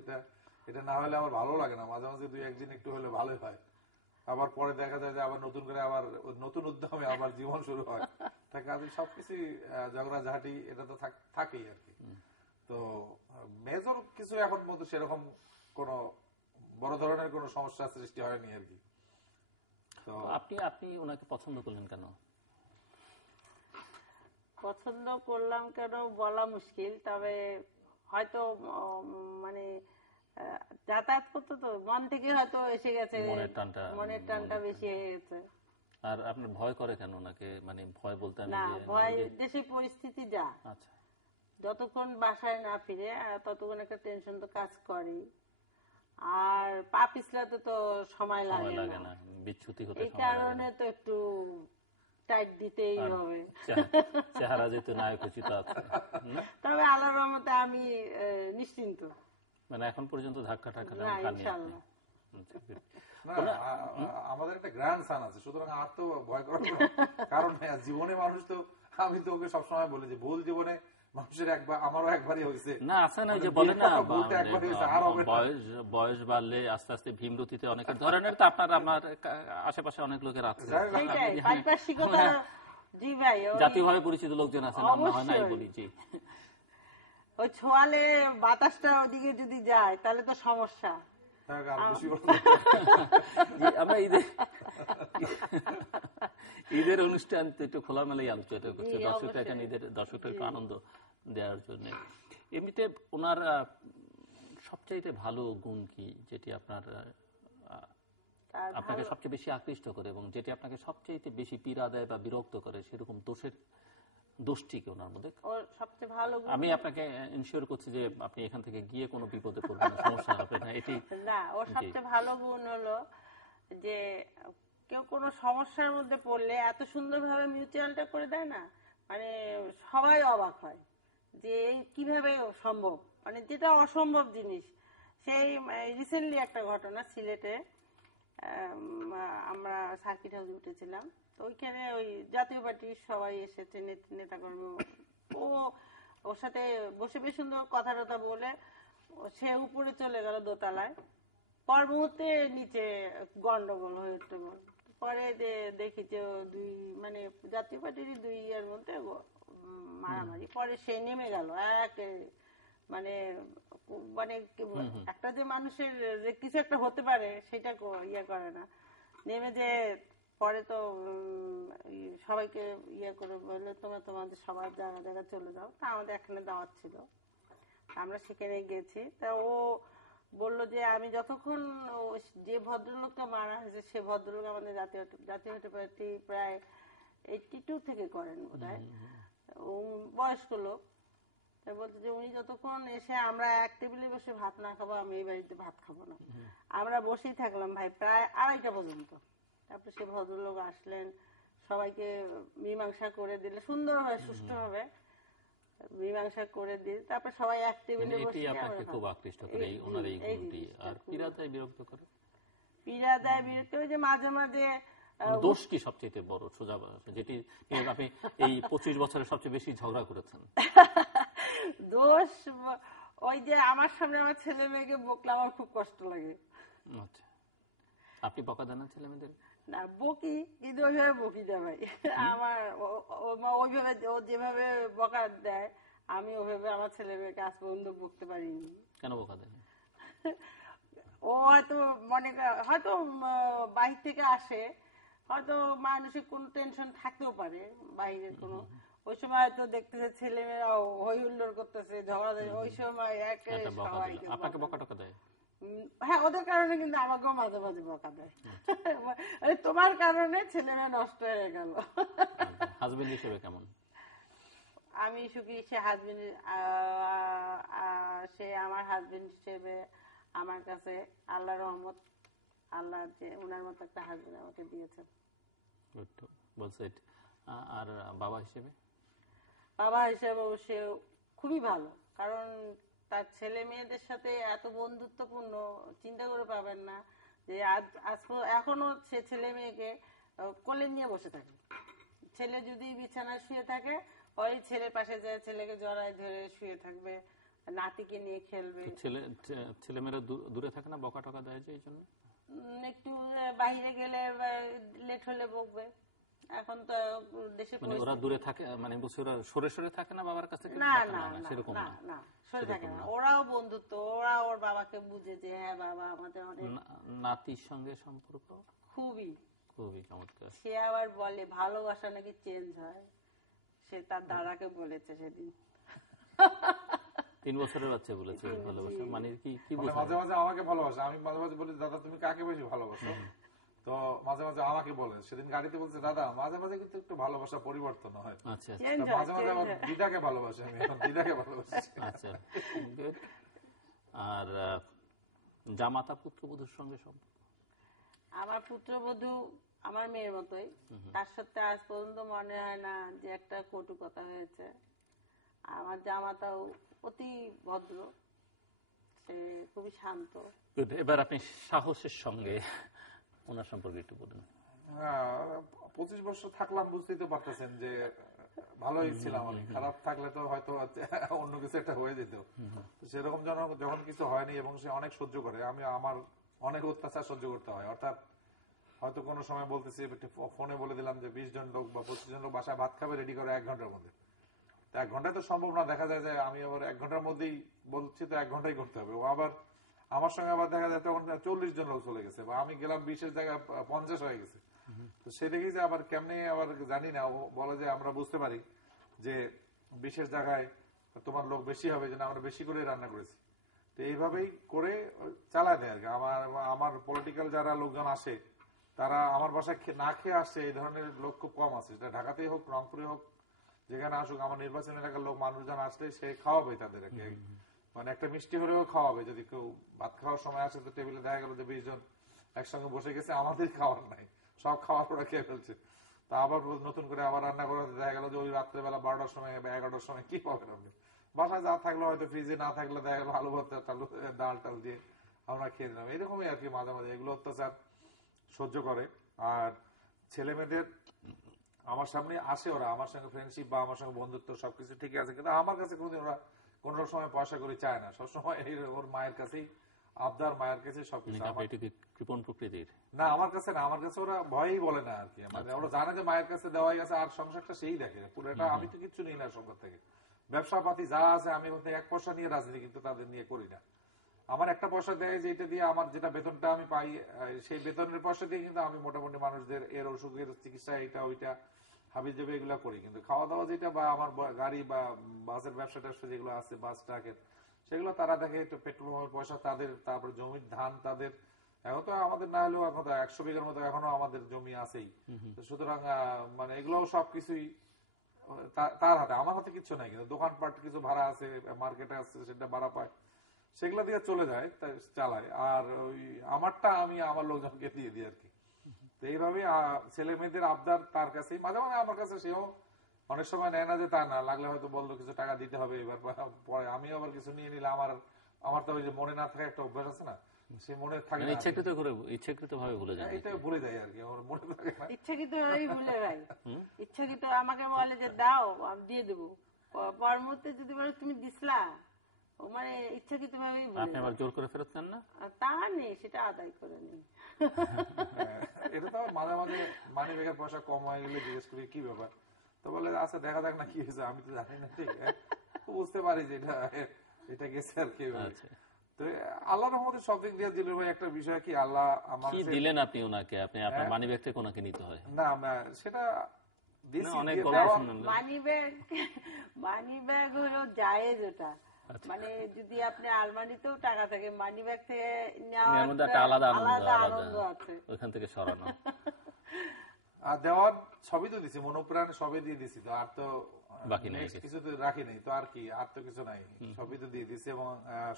এটা না হলে আমার ভালো লাগে না। মাঝে মাঝে 2-1 দিন একটু হলে ভালোই হয়, আবার পরে দেখা যায় যে আবার নতুন করে আবার নতুন উদ্যমে আবার জীবন শুরু হয়। কাজে সবকিছুই ঝগড়াঝাটি এটা তো থাকেই আর কি। তো মেজর কিছু এখন মতো সেরকম কোন বড় ধরনের কোন সমস্যা সৃষ্টি হয়নি আর কি। তো আপনি ওনাকে পছন্দ করলেন কেন? পছন্দ করলাম কেন বলা মুশকিল, তবে হয়তো মানে যাতায়াত করতে তো মন থেকে হয়তো এসে গেছে, মনের টানটা বেশি হয়ে গেছে। আর আপনার ভয় করে কেন ওনাকে? মানে ভয় বলতে না, ভয় দেশের পরিস্থিতি যা, আচ্ছা, যতক্ষণ বাসায় না ফিরে ততক্ষণ একটা টেনশন তো কাজ করে। আর পা পিছলাতে তো সময় লাগে না, বিচ্যুতি হতে, এই কারণে তো একটু টাইট দিতেই হবে। চেহারা যেহেতু নায়কোচিত আছে, তবে আল্লাহর রহমতে আমি নিশ্চিন্ত। মানে এখন পর্যন্ত ধাক্কা টাক্কা আমাদের একটা গ্র্যান্ড সান আছে, সুতরাং আর তো ভয় করার কারণ নেই। জীবনে মানুষ তো, আমি তো ওকে সবসময় বলি যে ভুল জীবনে মানুষের আমারও একবারই হয়েছে না, আছে না, যে বলে না বয়স বাড়লে আস্তে আস্তে ভীমরতিতে অনেকের ধরনের, তো আপনার আমার আশেপাশে অনেক লোকের আছে, জাতীয়ভাবে পরিচিত লোকজন আছে, নাম না হয় নাই বলি। জি, ওই ছোয়ালে বাতাসটা ওদিকে যদি যায় তাহলে তো সমস্যা। আমরা ঈদের অনুষ্ঠান তো একটু খোলামেলাই আলোচনা করছি, দর্শকরা এখানে দর্শকরা একটু আনন্দ দেওয়ার জন্য। এমনিতে ওনার সবচাইতে ভালো গুণ কি, যেটি আপনাকে সবচেয়ে বেশি আকৃষ্ট করে এবং যেটি আপনাকে সবচাইতে বেশি পীড়া দেয় বা বিরক্ত করে, সেরকম দোষটি কি ওনার মধ্যে? সবচেয়ে ভালো গুণ, আমি আপনাকে ইনশিওর করছি যে আপনি এখান থেকে গিয়ে কোনো বিপদে পড়বেন না, সমস্যা হবে না। এটি না, ওর সবচেয়ে ভালো গুণ হলো যে কেউ কোনো সমস্যার মধ্যে পড়লে এত সুন্দরভাবে মিউচুয়ালটা করে দেয় না, মানে সবাই অবাক হয় যে কিভাবে সম্ভব, মানে যেটা অসম্ভব জিনিস। সেই রিসেন্টলি একটা ঘটনা, সিলেটে আমরা সার্কিট হাউসে উঠেছিলাম, তো ওইখানে ওই জাতীয় পার্টির সবাই এসেছে, নেতাকর্মী, ওর সাথে বসে বেশ সুন্দর কথা টথা বলে সে উপরে চলে গেল দোতলায়, পর মুহূর্তে নিচে গন্ডগোল হয়ে উঠতে বল। পরে দেখি যে দুই মানে জাতীয় পার্টির দুই ইয়ার মধ্যে মারামারি, পরে সে নেমে গেল মানে মানে একটা যে মানুষের যে কিছু একটা হতে পারে সেটা ইয়ে করে না, নেমে যে পরে তো সবাইকে ইয়ে করে বললো তোমাদের সবার জায়গা জায়গা চলে যাও। তা আমাদের এখানে দাওয়াত ছিল, আমরা সেখানে গেছি। তা ও বললো যে আমি যতক্ষণ যে ভদ্রলোকটা মারা হয়েছে সে ভদ্রলোক আমাদের জাতীয় পার্টি প্রায় 82 থেকে করেন বোধহয়, বয়স্ক লোক। বলছে যে উনি যতক্ষণ এসে আমরা এক টেবিলে বসে ভাত না খাবো আমি এই বাড়িতে ভাত খাবো না। আমরা বসেই থাকলাম ভাই প্রায় 2:30টা পর্যন্ত। তারপরে সে ভদ্রলোক আসলেন, সবাইকে মীমাংসা করে দিলে সুন্দরভাবে সুষ্ঠুভাবে মীমাংসা করে দিয়ে তারপর সবাই এক টেবিলে বসে। আপনাকে খুব আকৃষ্ট করে ওনার এই গুণটি। আর পীড়াদায় বিরক্ত করে? পীড়াদায় বিরক্ত করে যে মাঝে মাঝে দোষ কি সবচেয়ে বড় সোজা যেটি আপনি এই 25 বছরে সবচেয়ে বেশি ঝগড়া করেছেন? দোষ ওই যে আমার সামনে আমার ছেলে মেয়েকে বকলে আমার খুব কষ্ট লাগে। আচ্ছা, আপনি বকা দেন না ছেলে মেয়েদের? না বকি, কিন্তু ওইভাবে বকি দেয় ভাই। আমার ওইভাবে ও যেভাবে বকা দেয় আমি ওইভাবে আমার ছেলে মেয়েকে আজ পর্যন্ত বকতে পারিনি। কেন বকা দেন? ও হয়তো হয়তো বাহির থেকে আসে, হয়তো মানসিক কোনো টেনশন থাকতেও পারে বাইরের কোনো, ওই সময় হয়তো দেখতেছে ছেলে মেয়েরা হই হুল্লোড় করতেছে, ঝগড়া, ওই সময় আপনাকে বকা টকা দেয়? হ্যাঁ, ওদের কারণে কিন্তু আমাকেও মাঝে মাঝে বকা দেয়। তোমার কারণে ছেলে মেয়ে নষ্ট হয়ে গেল। হাজবেন্ড হিসেবে কেমন? আমি সুখী। সে আমার হাজবেন্ড হিসেবে আমার কাছে আল্লাহ রহমত, আল্লাহ যে উনার মতো একটা হাজবেন্ড আমাকে দিয়েছেন। আর বাবা হিসেবে? বাবা হিসেবে সে খুবই ভালো, কারণ তার ছেলে মেয়েদের সাথে এত বন্ধুত্বপূর্ণ চিন্তা করে পাবেন না যে এখনো সে ছেলে মেয়েকে কোলে নিয়ে বসে থাকে। ছেলে যদি বিছানায় শুয়ে থাকে ওই ছেলের পাশে যায় ছেলেকে জড়ায় ধরে শুয়ে থাকবে, নাতিকে নিয়ে খেলবে। ছেলেমেয়েরা দূরে থাকে না, বকা টকা দেয় যে এই জন্য? একটু বাইরে গেলে লেট হলে বকবে। এখন তো দেশে ওরা দূরে থাকে, মানে ওরা সরে সরে থাকে না বাবার কাছ থেকে? না না সেরকম না, সরে থাকে না। ওরাও বন্ধুত্ব, ওরা ওর বাবাকে বুঝে যে হ্যাঁ বাবা আমাদের অনেক। নাতির সঙ্গে সম্পর্ক খুবই খুবই চমৎকার। সে আবার বলে ভালোবাসা নাকি চেঞ্জ হয়, সে তার দাদাকে বলেছে সেদিন। 3 বছরের বাচ্চা বলেছে ভালোবাসা মানে কি মাঝে মাঝে আমাকে ভালোবাসে, আমি মাঝে মাঝে বলি দাদা তুমি কাকে বেশি ভালোবাসো, তো মাঝে মাঝে আমাকে বলেন। সেদিন গাড়িতে বলছে দাদা মাঝে মাঝে কিন্তু একটু ভালোবাসা পরিবর্তন হয়। আচ্ছা, মাঝে মাঝে আমার দিদাকে ভালোবাসি, আমি এখন দিদাকে ভালোবাসি। আচ্ছা, আর জামাতা পুত্রবধূর সঙ্গে সম্পর্ক? আমার পুত্রবধূ আমার মেয়ের মতোই, তার সাথে আজ পর্যন্ত মনে হয় না যে একটা কটু কথা হয়েছে। আমার জামাতাও অতি ভদ্র, সে খুবই শান্ত। এবার আপনি সাহসের সঙ্গে ওনার সম্পর্কে একটু বলুন। 25 বছর থাকলাম, বুঝতেই তো পারতেছেন যে ভালোই ছিলাম আমি। খারাপ থাকলে তো হয়তো অন্য কিছু একটা হয়ে যেত। সেরকম যখন কিছু হয়নি এবং সে অনেক সহ্য করে, আমি আমার অনেক অত্যাচার সহ্য করতে হয়। অর্থাৎ হয়তো কোনো সময় বলতেছি ফোনে বলে দিলাম যে 20 জন লোক বা 25 জন লোক বাসায় ভাত খাবে, রেডি করে 1 ঘন্টার মধ্যে। 1 ঘন্টায় তো সম্ভব না, দেখা যায় যে আমি আবার 1 ঘন্টার মধ্যেই বলছি তো 1 ঘন্টাই করতে হবে। ও আবার আমার সঙ্গে আবার দেখা যায় তখন 40 জন লোক চলে গেছে, বা আমি গেলাম 20-এর জায়গায় 50 হয়ে গেছে। তো সেদিকে যে আবার কেমনে আবার জানি না, ও বলে যে আমরা বুঝতে পারি যে 20-এর জায়গায় তোমার লোক বেশি হবে, যেন আমরা বেশি করে রান্না করেছি। তো এইভাবেই করে চালায় দেয় আর কি। আমার পলিটিক্যাল যারা লোকজন আসে তারা আমার বাসায় না খেয়ে আসছে, এই ধরনের লোক খুব কম আছে। সেটা ঢাকাতেই হোক, রংপুরে হোক, যেখানে আসুক, আমার নির্বাচন এলাকার লোক মানুষজন আসলে সে খাওয়াবে তাদেরকে, মানে একটা মিষ্টি হলেও খাওয়াবে। যদি কেউ ভাত খাওয়ার সময় আসে তো টেবিলে দেখা গেল যে 20 জন একসঙ্গে বসে গেছে, আমাদের খাওয়ার নাই, সব খাওয়ার ওরা খেয়ে ফেলছে। তা আবার নতুন করে আবার রান্না করে দেখা গেল যে ওই রাত্রেবেলা 12টার সময় বা 11টার সময় কি পাবেন আপনি। বাসায় যা থাকলো হয়তো ফ্রিজে না থাকলে দেখা গেল আলু ভর্তা, ডাল টাল দিয়ে আমরা খেয়ে দিলাম। এরকমই আর কি মাঝে মাঝে এগুলো অত্যাচার সহ্য করে। আর ছেলে মেয়েদের আমার সামনে আসে, ওরা আমার সঙ্গে ফ্রেন্ডশিপ বা আমার সঙ্গে বন্ধুত্ব সবকিছু ঠিকই আছে, কিন্তু আমার কাছে কোনোদিন ওরা কোনো সময় পয়সা করে চায় না। সবসময় ওর মায়ের কাছেই আবদার মায়ের কাছে সবকিছু। এটাকে কৃপণ প্রকৃতির না, আমার কাছে না, আমার কাছে ওরা ভয়ই বলে না আর কি, মানে ওরা জানে যে মায়ের কাছে দেওয়াই আছে, আর সংসারটা সেই দেখে পুরোটা। আমি তো কিচ্ছু নেই না সংসার থেকে, ব্যবসা পাতি যা আছে আমি এক পয়সা নিয়ে রাজনীতি কিন্তু তাদের নিয়ে করি না। আমার একটা পয়সা দেয় যেটা দিয়ে আমার যেটা বেতনটা আমি পাই, সেই বেতনের পয়সা দিয়ে কিন্তু আমি মোটামুটি মানুষদের এর অসুখের চিকিৎসা এইটা ওইটা হাবি যাবে এগুলো করি। কিন্তু খাওয়া দাওয়া যেটা বা আমার গাড়ি বা বাসের ব্যবসা ট্যাবসা যেগুলো আছে, বাস ট্রাকের, সেগুলো তারা দেখে একটু পেট্রোল পাম্পের পয়সা তাদের, তারপর জমির ধান তাদের। এখন তো আমাদের না হলেও এখন 100 বিঘার মতো এখনো আমাদের জমি আছেই। সুতরাং মানে এগুলোও সবকিছুই তার হাতে, আমার হাতে কিছু নাই। কিন্তু দোকানপাট কিছু ভাড়া আছে, মার্কেটে আছে, সেটা ভাড়া পায়, সেগুলো দিয়ে চলে যায়, চালায়। আর ওই আমারটা আমি আমার লোকজনকে দিয়ে দিই আর কি। তো এইভাবে ছেলে মেয়েদের আবদার তার কাছেই, মাঝে মাঝে আমার কাছে সেও অনেক সময় নেয় না, যে তা না, লাগলে হয়তো বললো কিছু টাকা দিতে হবে এবার পরে, আমিও আবার কিছু নিয়ে নিলে আমার তো ওই যে মনে না থাকা একটা অভ্যাস আছে না, সেই মনে থাকে না, ইচ্ছাকৃত ভাবে ভুলে যায়, এটা ভুলে যায় আর কি, আমার মনে থাকে না, ইচ্ছাকৃত ভাবেই ভুলে ভাই। ইচ্ছাকৃত আমাকে বলে যে দাও, আমি দিয়ে দেবো, পর মুহূর্তে যদি বলে তুমি দিসলা, মানে ইচ্ছাকৃত ভাবেই ভুলে। আপনি আবার জোর করে ফেরত নেন না? তা নেই, সেটা আদায় করে নেই। এটা তো মাঝে মাঝে মানি ব্যাগের পয়সা কম হয়ে গেলে জিজ্ঞেস করি কি ব্যাপার, তো বলে আচ্ছা দেখা যাক না কি হয়েছে, আমি তো জানি না, ঠিক বুঝতে পারি যে এটা গেছে আর কি। তো আল্লাহর রহমতে সব দিক দিয়ে দিল ভাই। একটা বিষয় কি, আল্লাহ আমার দিলেন আপনি ওনাকে, আপনি আপনার মানি ব্যাগ থেকে ওনাকে নিতে হয় না, সেটা মানি ব্যাগ হলো জায়েজ ওটা, মানে যদি আপনি আলমারিতেও টাকা থাকে, মানি ব্যাগ থেকে নেওয়ার আলাদা আনন্দ আছে, ওইখান থেকে সরানো। আর দেওয়ার সবই তো দিছি, মনোপ্রাণ সবই দিয়ে দিছি, তো আর তো বাকি নেই, কিছু তো রাখি নাই, তো আর কি, আর তো কিছু নাই, সবই তো দিয়ে দিছি। এবং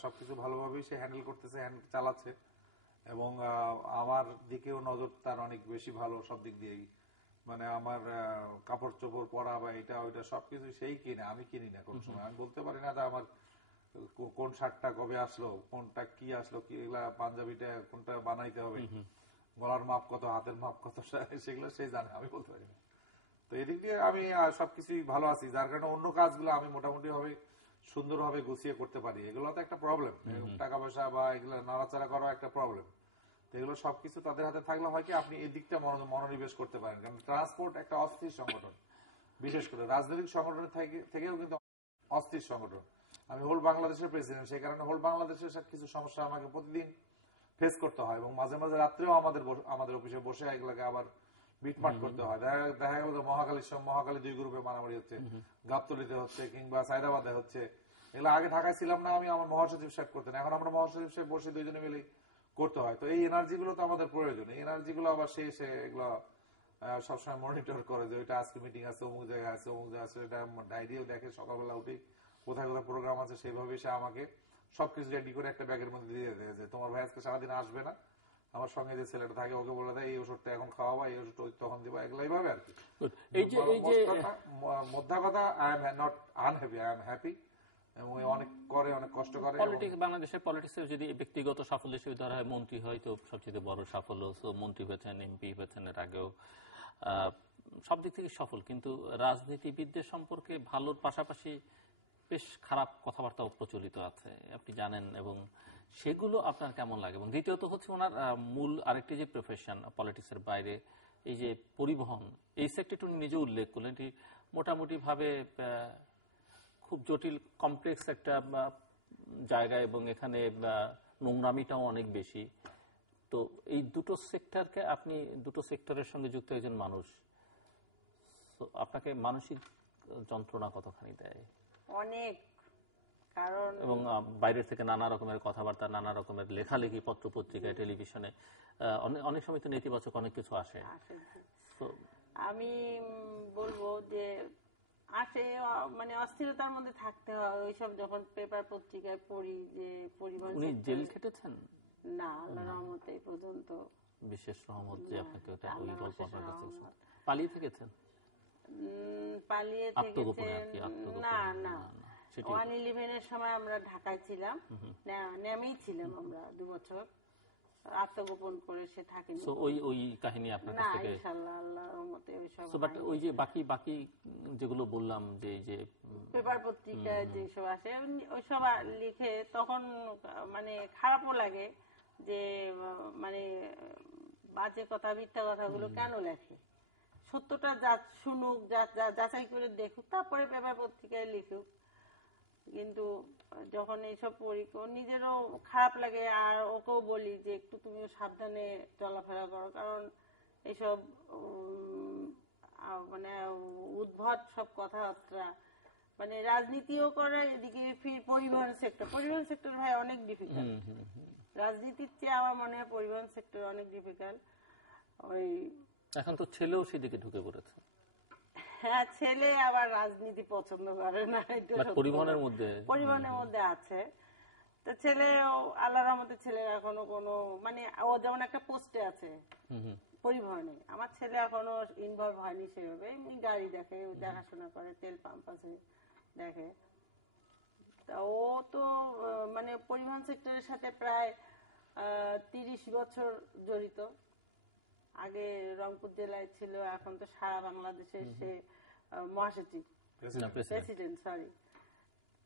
সবকিছু ভালোভাবেই সে হ্যান্ডেল করতেছে, চালাচ্ছে, এবং আমার দিকেও নজর তার অনেক বেশি ভালো সব দিক দিয়েই। মানে আমার কাপড় চোপড় পরা বা এটা ওইটা সবকিছু সেই কিনে, আমি কিনি না কোন সময়। আমি বলতে পারি না যে আমার কোন শার্টটা কবে আসলো, কোনটা কি আসলো, কি এগুলা পাঞ্জাবিটা কোনটা বানাইতে হবে, গলার মাপ কত, হাতের মাপ কত, সেগুলো সেই জানে, আমি বলতে পারি না। তো এদিক দিয়ে আমি সবকিছুই ভালো আছি, যার কারণে অন্য কাজগুলো আমি মোটামুটি ভাবে সুন্দরভাবে গুছিয়ে করতে পারি। এগুলো তো একটা প্রবলেম, টাকা পয়সা বা এগুলো নাড়াচাড়া করা একটা প্রবলেম। এগুলো সবকিছু তাদের হাতে থাকলে হয় কি, আপনি এই দিকটা মনোনিবেশ করতে পারেন। কারণ ট্রান্সপোর্ট একটা অস্থির সংগঠন, বিশেষ করে রাজনৈতিক সংগঠনের থেকেও কিন্তু অস্থির সংগঠন। আমি হোল বাংলাদেশের প্রেসিডেন্ট, সেই কারণে হোল বাংলাদেশের কিছু সমস্যা আমাকে প্রতিদিন ফেস করতে হয়, এবং মাঝে মাঝে রাত্রেও আমাদের অফিসে বসে এগুলোকে আবার মিটমাট করতে হয়। দেখা গেল মহাকালী 2 গ্রুপে মারামারি হচ্ছে, গাবতলীতে হচ্ছে, কিংবা সাইদাবাদে হচ্ছে। এগুলো আগে ঢাকায় ছিলাম না আমি, আমার মহাসচিব সাহেব করতেন, এখন আমরা মহাসচিব সাহেব বসে দুইজনে মিলে করতে হয়। তো এই এনার্জি গুলো তো আমাদের প্রয়োজন, এই এনার্জি গুলো আবার সে এগুলো সবসময় মনিটর করে, যে ওইটা আজকে মিটিং আছে, অমুক জায়গায় আছে, অমুক জায়গায় আছে, এটা ডায়েরিও দেখে, সকালবেলা উঠি কোথায় কোথায় প্রোগ্রাম আছে, সেইভাবে সে আমাকে সবকিছু রেডি করে একটা ব্যাগের মধ্যে দিয়ে দেয়, যে তোমার ভাই আজকে সারাদিন আসবে না, আমার সঙ্গে যে ছেলেটা থাকে ওকে বলে দেয় এই ওষুধটা এখন খাওয়াবা, এই ওষুধটা তখন দিবা, এগুলো এইভাবে আর কি। মধ্যা কথা, I am not unhappy, I am happy, এবং অনেক করে, অনেক কষ্ট করে। বাংলাদেশের পলিটিক্সে যদি ব্যক্তিগত সাফল্য হিসেবে ধরা হয়, মন্ত্রী হয় তো সবচেয়ে বড় সাফল্য, মন্ত্রী হয়েছেন, এমপি হয়েছেন, এর আগেও সব দিক থেকে সফল। কিন্তু রাজনীতিবিদদের সম্পর্কে ভালোর পাশাপাশি বেশ খারাপ কথাবার্তাও প্রচলিত আছে, আপনি জানেন, এবং সেগুলো আপনার কেমন লাগে? এবং দ্বিতীয়ত হচ্ছে ওনার মূল আরেকটি যে প্রফেশন পলিটিক্সের বাইরে, এই যে পরিবহন, এই সেক্টরটি উনি নিজে উল্লেখ করলেন, এটি মোটামুটি ভাবে খুব জটিল কমপ্লেক্স একটা জায়গা, এবং এখানে নোংরামিটাও অনেক বেশি। তো এই দুটো সেক্টরের সঙ্গে যুক্ত একজন মানুষ, আপনাকে মানসিক যন্ত্রণা কতখানি দেয়? অনেক, কারণ এবং বাইরের থেকে নানা রকমের কথাবার্তা, নানা রকমের লেখালেখি পত্র পত্রিকায়, টেলিভিশনে, অনেক সময় তো নেতিবাচক অনেক কিছু আসে। আমি বলবো যে আসে, মানে অস্থিরতার মধ্যে থাকতে হয় ওইসব, যখন পেপার পত্রিকায় পড়ি যে পরিবহন। উনি জেল খেটেছেন? না, আল্লাহর রহমতে এই পর্যন্ত, বিশেষ রহমত যে আপনাকে ওই গল্প আপনার কাছে। পালিয়ে থেকেছেন? পালিয়ে থেকেছেন না, না, 1/11 এর সময় আমরা ঢাকায় ছিলাম, নেমেই ছিলাম আমরা 2 বছর। আত্মগোপন করে সে থাকেনি। সো ওই কাহিনী আপনার কাছ না, থেকে ইনশাআল্লাহ আল্লাহর রহমতে ওইসব সো বাট ওই যে বাকি যেগুলো বললাম যে এই যে পেপার পত্রিকায় যেসব আসে ওইসব লিখে তখন মানে খারাপও লাগে যে মানে বাজে কথা মিথ্যা কথাগুলো কেন লেখে। সত্যটা শুনুক, যাচাই করে দেখুক, তারপরে পেপার পত্রিকায় লিখুক। কিন্তু যখন এইসব পড়ি নিজেরও খারাপ লাগে, আর ওকেও বলি যে একটু তুমিও সাবধানে চলাফেরা করো, কারণ এইসব মানে উদ্ভট সব কথাবার্তা, মানে রাজনীতিও করে, এদিকে পরিবহন সেক্টর ভাই অনেক ডিফিকাল্ট। রাজনীতির চেয়ে আমার মনে হয় পরিবহন সেক্টর অনেক ডিফিকাল্ট। ওই এখন তো ছেলেও সেদিকে ঢুকে পড়েছে। হ্যাঁ, ছেলে আবার রাজনীতি পছন্দ করে না, পরিবহনের মধ্যে আছে। তো ছেলে আল্লাহর রহমতে ছেলের এখনো কোনো মানে ও যেমন একটা পোস্টে আছে পরিবহনে, আমার ছেলে এখনো ইনভলভ হয়নি সেভাবে। এমনি গাড়ি দেখে, দেখাশোনা করে, তেল পাম্প আছে দেখে। তা ও তো মানে পরিবহন সেক্টরের সাথে প্রায় 30 বছর জড়িত। আগে রংপুর জেলায় ছিল, এখন তো সারা বাংলাদেশে সে মহাসচিব, প্রেসিডেন্ট, সরি।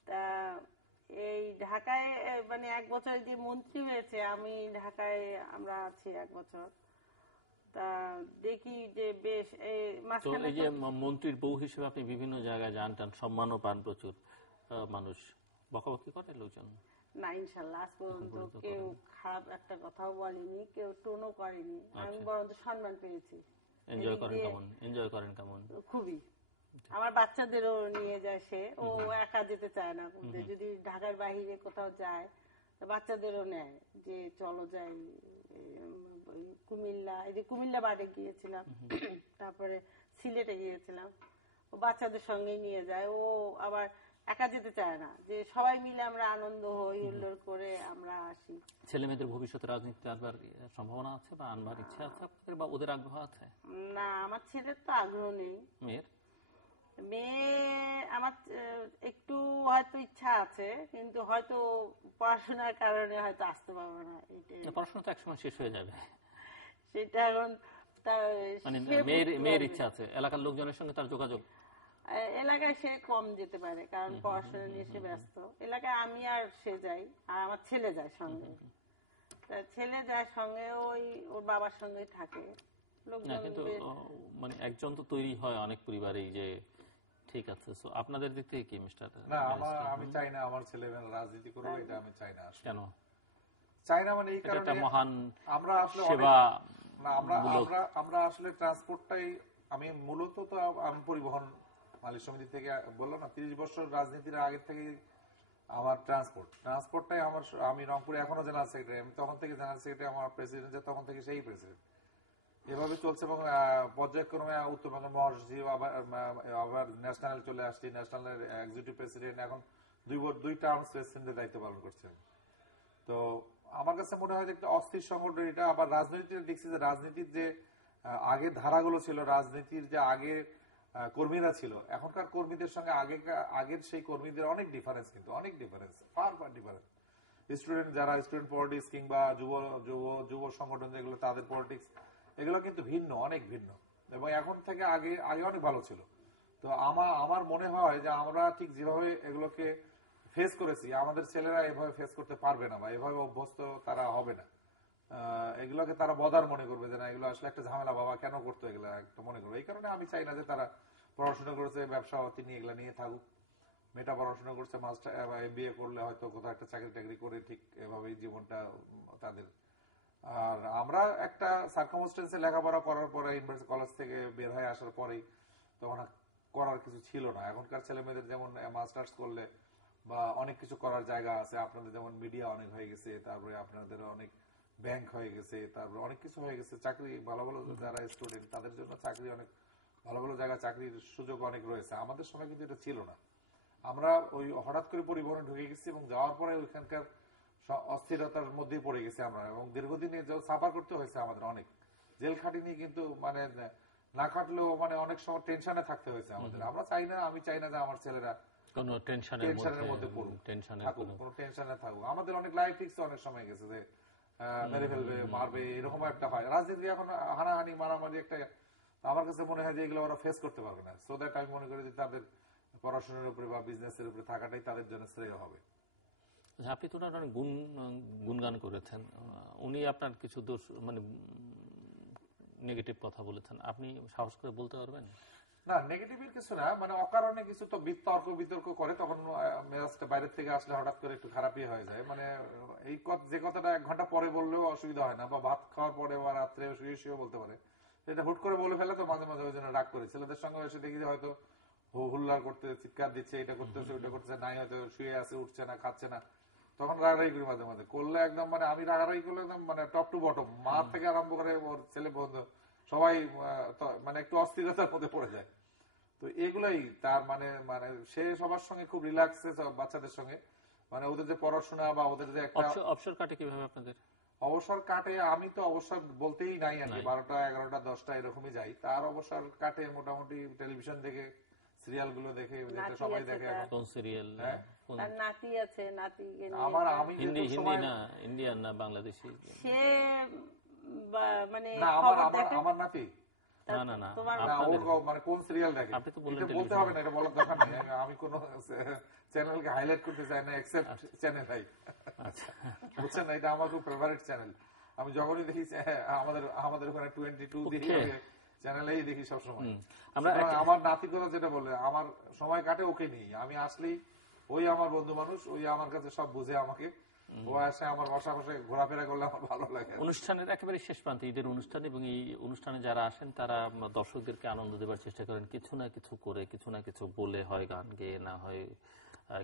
তা এই ঢাকায় মানে 1 বছর যে মন্ত্রী হয়েছে, আমি ঢাকায় আমরা আছি 1 বছর। তা দেখি যে বেশ মাঝখানে এই যে মন্ত্রীর বউ হিসেবে আপনি বিভিন্ন জায়গায় যান টান, সম্মানও পান প্রচুর। মানুষ বকাবকি করে লোকজন? না, ইনশাল্লাহ আজ পর্যন্ত কেউ খারাপ একটা কথাও বলেনি, কেউ টোনও করেনি। আমি বরঞ্চ সম্মান পেয়েছি। এনজয় করেন কেমন? খুবই। আমার বাচ্চাদেরও নিয়ে যায় সে, ও একা যেতে চায় না। যদি ঢাকার বাইরে কোথাও যায় বাচ্চাদেরও নেয়, যে চলো যাই কুমিল্লা, এই যে কুমিল্লা বাড়ে গিয়েছিলাম, তারপরে সিলেটে গিয়েছিলাম, ও বাচ্চাদের সঙ্গে নিয়ে যায়। ও আবার একা যেতে চায় না, যে সবাই মিলে আমরা আনন্দ হই, উল্লোড় করে আমরা আসি। ছেলে মেয়েদের ভবিষ্যতে রাজনীতিতে আসবার সম্ভাবনা আছে বা আনবার ইচ্ছা আছে আপনাদের, বা ওদের আগ্রহ আছে? না, আমার ছেলের তো আগ্রহ নেই। মেয়ে আমার একটু হয়তো ইচ্ছা আছে, কিন্তু হয়তো পড়াশোনার কারণে হয়তো আসতে পারবে না। পড়াশোনা তো একসময় শেষ হয়ে যাবে, সেটা এখন মানে মেয়ের ইচ্ছা আছে। এলাকার লোকজনের সঙ্গে তার যোগাযোগ? এলাকায় সে কম যেতে পারে, কারণ পড়াশোনা নিয়ে সে ব্যস্ত। এলাকায় আমি আর সে যাই, আর আমার ছেলে যায় সঙ্গে। ছেলে যায় সঙ্গে, ওই ওর বাবার সঙ্গে থাকে। কিন্তু মানে একজন তো তৈরি হয় অনেক পরিবারেই, যে ঠিক আছে। সো আপনাদের দিক থেকে কি মিস্টার? না, আমি চাই না আমার ছেলে রাজনীতি করুক, এটা আমি চাই না। কেন চাই না? মানে এই কারণে মহান আমরা আসলে সেবা না, আমরা আসলে ট্রান্সপোর্টটাই, আমি মূলত তো আমি পরিবহন মালিক সমিতি থেকে বললাম না, 30 বছর রাজনীতির আগে থেকে আমার ট্রান্সপোর্টটাই আমার। আমি রংপুরে এখনো জেনারেল সেক্রেটারি, আমি তখন থেকে জেনারেল সেক্রেটারি, আমার প্রেসিডেন্ট তখন থেকে সেই প্রেসিডেন্ট। এভাবে চলছে, এবং পর্যায়ক্রমে উত্তরবঙ্গের মহাসচিব, আবার ন্যাশনাল চলে আসছি, ন্যাশনালের এক্সিকিউটিভ প্রেসিডেন্ট, এখন 2 টার্মস প্রেসিডেন্টের দায়িত্ব পালন করছেন। তো আমার কাছে মনে হয় যে একটা অস্থির সংগঠন এটা। আবার রাজনীতির দেখছি যে রাজনীতির যে আগের ধারাগুলো ছিল, রাজনীতির যে আগের কর্মীরা ছিল, এখনকার কর্মীদের সঙ্গে আগের সেই কর্মীদের অনেক ডিফারেন্স, কিন্তু অনেক ডিফারেন্স, ফার ডিফারেন্স। যারা স্টুডেন্ট পলিটিক্স কিংবা যুব সংগঠন যেগুলো, তাদের পলিটিক্স এগুলো কিন্তু ভিন্ন, অনেক ভিন্ন, এবং এখন থেকে আগে অনেক ভালো ছিল। তো আমার মনে হয় যে আমরা ঠিক যেভাবে এগুলোকে ফেস করেছি, আমাদের ছেলেরা এভাবে ফেস করতে পারবে না, বা এভাবে অভ্যস্ত তারা হবে না। এগুলোকে তারা বদার মনে করবে, যে না এগুলো আসলে একটা ঝামেলা, বাবা কেন করতো, এগুলো একটা মনে করবে। এই কারণে আমি চাই না যে তারা পড়াশোনা করেছে, ব্যবসা তিনি এগুলা নিয়ে থাকুক। মেয়েটা পড়াশোনা করছে, মাস্টার MBA করলে হয়তো কোথাও একটা চাকরি করে ঠিক এভাবেই জীবনটা তাদের। আর আমরা একটা সার্কামস্টেন্সে লেখাপড়া করার পরে, ইউনিভার্সিটি কলেজ থেকে বের হয়ে আসার পরেই তখন করার কিছু ছিল না। এখনকার ছেলে মেয়েদের যেমন মাস্টার্স করলে বা অনেক কিছু করার জায়গা আছে, আপনাদের যেমন মিডিয়া অনেক হয়ে গেছে, তারপরে আপনাদের অনেক ব্যাংক হয়ে গেছে, তারপরে অনেক কিছু হয়ে গেছে, চাকরি ভালো ভালো যারা স্টুডেন্ট তাদের জন্য চাকরি অনেক ভালো ভালো জায়গায় চাকরির সুযোগ অনেক রয়েছে। আমাদের সময় কিন্তু এটা ছিল না। আমরা ওই হঠাৎ করে পরিবহনে ঢুকে গেছি, এবং যাওয়ার পরে ওইখানকার অস্থিরতার মধ্যেই পড়ে গেছি আমরা, এবং দীর্ঘদিনে সাফার করতে হয়েছে আমাদের অনেক। জেল খাটিনি, কিন্তু মানে না খাটলেও মানে অনেক সময় টেনশনে থাকতে হয়েছে আমাদের। আমরা চাই না, আমি চাই না যে আমার ছেলেরা কোনো টেনশনের মধ্যে পড়ুক, কোনো টেনশনে থাকুক। আমাদের অনেক লাইফ রিস্ক অনেক সময় গেছে, যে মেরে ফেলবে, মারবে, এরকম একটা হয়। রাজনীতি এখন হানাহানি মারামারি একটা, আমার কাছে মনে হয় যে এগুলো ওরা ফেস করতে পারবে না। সো দ্যাট আমি মনে করি যে তাদের পড়াশোনার উপরে বা বিজনেসের উপরে থাকাটাই তাদের জন্য শ্রেয় হবে। আপনি তো ওনার অনেক গুণগান করেছেন, উনি আপনার কিছু দোষ মানে নেগেটিভ কথা বলেছেন, আপনি সাহস করে বলতে পারবেন? না, নেগেটিভের কিছু না, মানে অকারণে কিছু তো তর্ক বিতর্ক করে, তখন মেজাজটা বাইরের থেকে আসলে হঠাৎ করে একটু খারাপই হয়ে যায়। মানে এই যে কথাটা 1 ঘন্টা পরে বললেও অসুবিধা হয় না, বা ভাত খাওয়ার পরে বা রাত্রে শুয়ে বলতে পারে। এটা হুট করে বলে ফেলে তো মাঝে মাঝে ওই জন্য রাগ করে। ছেলেদের সঙ্গে এসে দেখি যে হয়তো হুল্লার করতে, চিৎকার দিচ্ছে, এটা করতেছে ওইটা করতেছে, নাই হয়তো শুয়ে আছে, উঠছে না, খাচ্ছে না, তখন রাগারাগি করি মাঝে মাঝে। করলে একদম মানে আমি রাগারাগি করলে একদম মানে টপ টু বটম, মা থেকে আরম্ভ করে ওর ছেলে বন্ধু সবাই মানে একটু অস্থিরতার মধ্যে পড়ে যায়। তো এগুলাই তার মানে মানে সে সবার সঙ্গে খুব রিল্যাক্স, বাচ্চাদের সঙ্গে মানে ওদের যে পড়াশোনা বা ওদের যে একটা অবসর কাটে কিভাবে আপনাদের? অবসর কাটে, আমি তো অবসর বলতেই নাই আর কি, 12টা 11টা 10টা এরকমই যাই। তার অবসর কাটে মোটামুটি টেলিভিশন দেখে, সিরিয়াল গুলো দেখে, যেটা সবাই দেখে এখন। কোন সিরিয়াল? তার নাতি আছে, নাতিকে নিয়ে আমার আমি হিন্দি না ইন্ডিয়ান না বাংলাদেশি? সে মানে না, আমার নাতি না না না মানে কোন সিরিয়াল দেখে আপনি তো বললেন এটা বলতে হবে না, এটা বলার দরকার নেই। আমি কোন চ্যানেলকে হাইলাইট করতে চাই না, এক্সেপ্ট চ্যানেল আই। বুঝছেন না, এটা আমার খুব ফেভারিট চ্যানেল। আমি যখনই দেখি আমাদের ওখানে 22 দেখি, চ্যানেলেই দেখি সবসময়। আমার নাতি কথা যেটা বলে, আমার সময় কাটে ওকে নিয়ে। আমি আসলেই ওই আমার বন্ধু মানুষ, ওই আমার কাছে সব বুঝে আমাকে, ও আসে আমার বসা বসে ঘোরাফেরা করলে আমার ভালো লাগে। অনুষ্ঠানের একেবারে শেষ প্রান্তে ঈদের অনুষ্ঠান, এবং এই অনুষ্ঠানে যারা আসেন তারা দর্শকদেরকে আনন্দ দেওয়ার চেষ্টা করেন কিছু না কিছু করে, কিছু না কিছু বলে, হয় গান গেয়ে, না হয়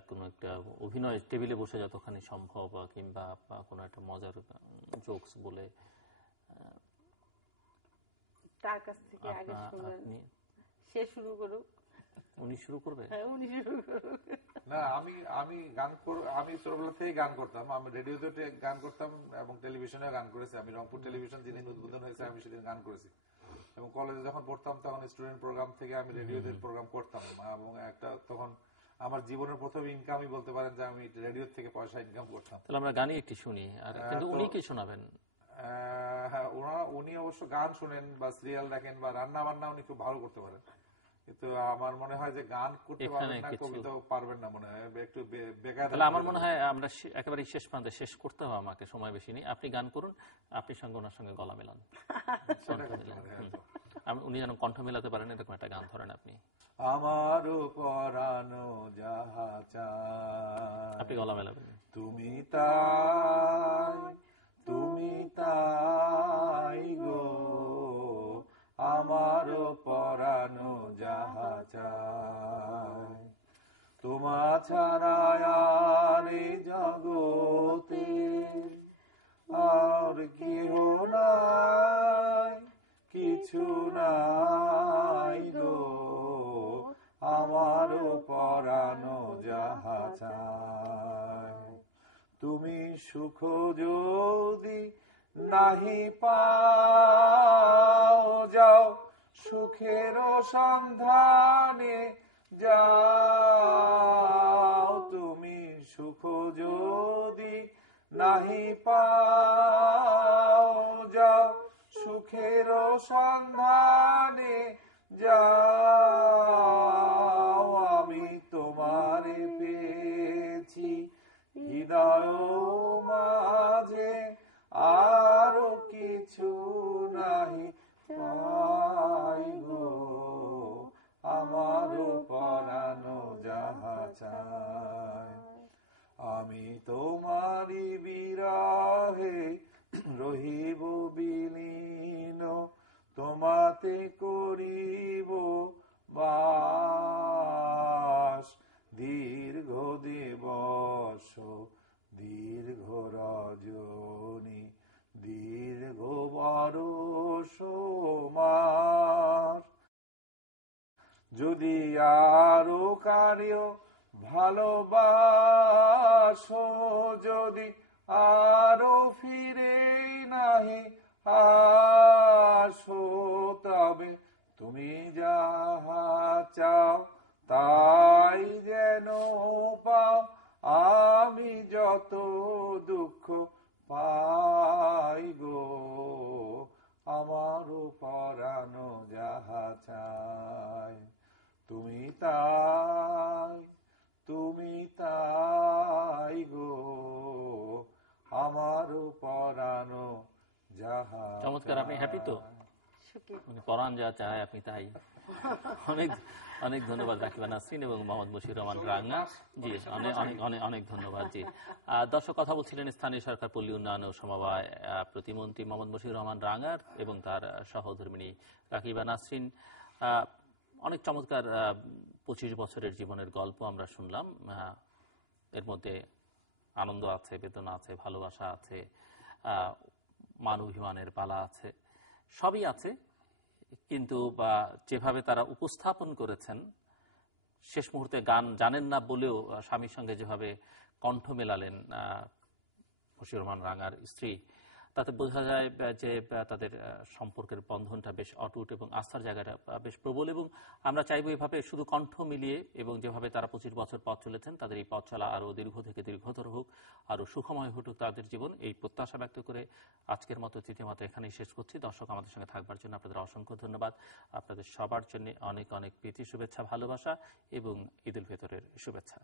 কোনো একটা অভিনয়, টেবিলে বসে যতখানি সম্ভব, কিংবা কোনো একটা মজার জোকস বলে। তার কাছ থেকে আগে শুনুন, সে শুরু করুক। উনি শুরু করবে? উনি শুরু করুক। না, আমি আমি ছোটবেলা থেকে গান করতাম। আমি রেডিওতে গান করতাম এবং টেলিভিশনে গান করেছি। আমি রংপুর টেলিভিশন যেদিন উদ্বোধন হয়েছে আমি সেদিন গান করেছি। এবং কলেজে যখন পড়তাম তখন স্টুডেন্ট প্রোগ্রাম থেকে আমি রেডিওতে প্রোগ্রাম করতাম। এবং একটা তখন আমার জীবনের প্রথম ইনকামই বলতে পারেন যে আমি রেডিও থেকে পয়সা ইনকাম করতাম। তাহলে আমরা গানই একটি শুনি, আর কিন্তু উনি কি শোনাবেন? হ্যাঁ, উনি অবশ্য গান শুনেন বা সিরিয়াল দেখেন বা রান্না বান্না উনি খুব ভালো করতে পারেন। কিন্তু আমার মনে হয় যে গান করতে পারবেন না, কবিতাও পারবেন না মনে হয়, একটু বেকার। তাহলে আমার মনে হয় আমরা একেবারে শেষ প্রান্তে শেষ করতে হবে, আমাকে সময় বেশি নেই। আপনি গান করুন, আপনি সঙ্গে ওনার সঙ্গে গলা মেলান, উনি যেন কণ্ঠ মেলাতে পারেন, এরকম একটা গান ধরেন আপনি। আমারও পরানো যাহা চায়, আপনি গলা মেলাবেন। তুমি তাই গো, আমারও পরানো যাহা চায়, তোমা ছাড়া আর এই জগতে আর কেহ নাই, কিছু নাই গো, আমারও পরানো যাহা চায়, তুমি সুখ যদি নাহি পাও যাও, সুখের সন্ধানে যাও, তুমি সুখ যদি নাহি পাও যাও, সুখের সন্ধানে যাও, আমি তোমারে পেয়েছি হৃদয় মাঝে, আরো কিছু নাহি পাই গো, আমারও পরানো যাহা চায়, আমি তোমারি বিরহে রহিব বিলীন, তোমাতে করিব বাস, দীর্ঘ দিবস দীর্ঘ রজনী, দীর্ঘ বরষ মাস, যদি আরো কার্য ভালোবাসো, যদি আরো ফিরে নাহি আসো, তবে তুমি যাহা চাও তাই যেন পাও, আমি যত দুঃখ পাও তাই গো আমারও পরানো যাহা চায়, তুমি তাই গো আমারও পরানো যাহা চমৎকার। আপনি হ্যাপি তো? সুখী। মানে পরাণ যা চায় আপনি তাই। অনেক অনেক ধন্যবাদ রাকিবা নাসরিন এবং মোহাম্মদ মশিউর রহমান রাঙা। জি, অনেক অনেক অনেক অনেক ধন্যবাদ। জি, দর্শক, কথা বলছিলেন স্থানীয় সরকার পল্লী উন্নয়ন ও সমবায় প্রতিমন্ত্রী মোহাম্মদ মশিউর রহমান রাঙার এবং তার সহধর্মিণী রাকিবা নাসরিন। অনেক চমৎকার 25 বছরের জীবনের গল্প আমরা শুনলাম। এর মধ্যে আনন্দ আছে, বেদনা আছে, ভালোবাসা আছে, মানবাভিমানের পালা আছে, সবই আছে। কিন্তু যেভাবে তারা উপস্থাপন করেছেন, শেষ মুহূর্তে গান জানেন না বলেও স্বামীর সঙ্গে যেভাবে কণ্ঠ মেলালেন মশিউর রহমান রাঙার স্ত্রী, তাতে বোঝা যায় যে তাদের সম্পর্কের বন্ধনটা বেশ অটুট এবং আস্থার জায়গাটা বেশ প্রবল। এবং আমরা চাইবো এভাবে শুধু কণ্ঠ মিলিয়ে এবং যেভাবে তারা 25 বছর পথ চলেছেন, তাদের এই পথ চলা আরও দীর্ঘ থেকে দীর্ঘতর হোক, আরও সুখময় ঘটুক তাদের জীবন, এই প্রত্যাশা ব্যক্ত করে আজকের মতো তৃতীয় মাত্রা এখানেই শেষ করছি। দর্শক, আমাদের সঙ্গে থাকবার জন্য আপনাদের অসংখ্য ধন্যবাদ। আপনাদের সবার জন্য অনেক অনেক প্রীতি, শুভেচ্ছা, ভালোবাসা এবং ঈদ উল ফিতরের শুভেচ্ছা।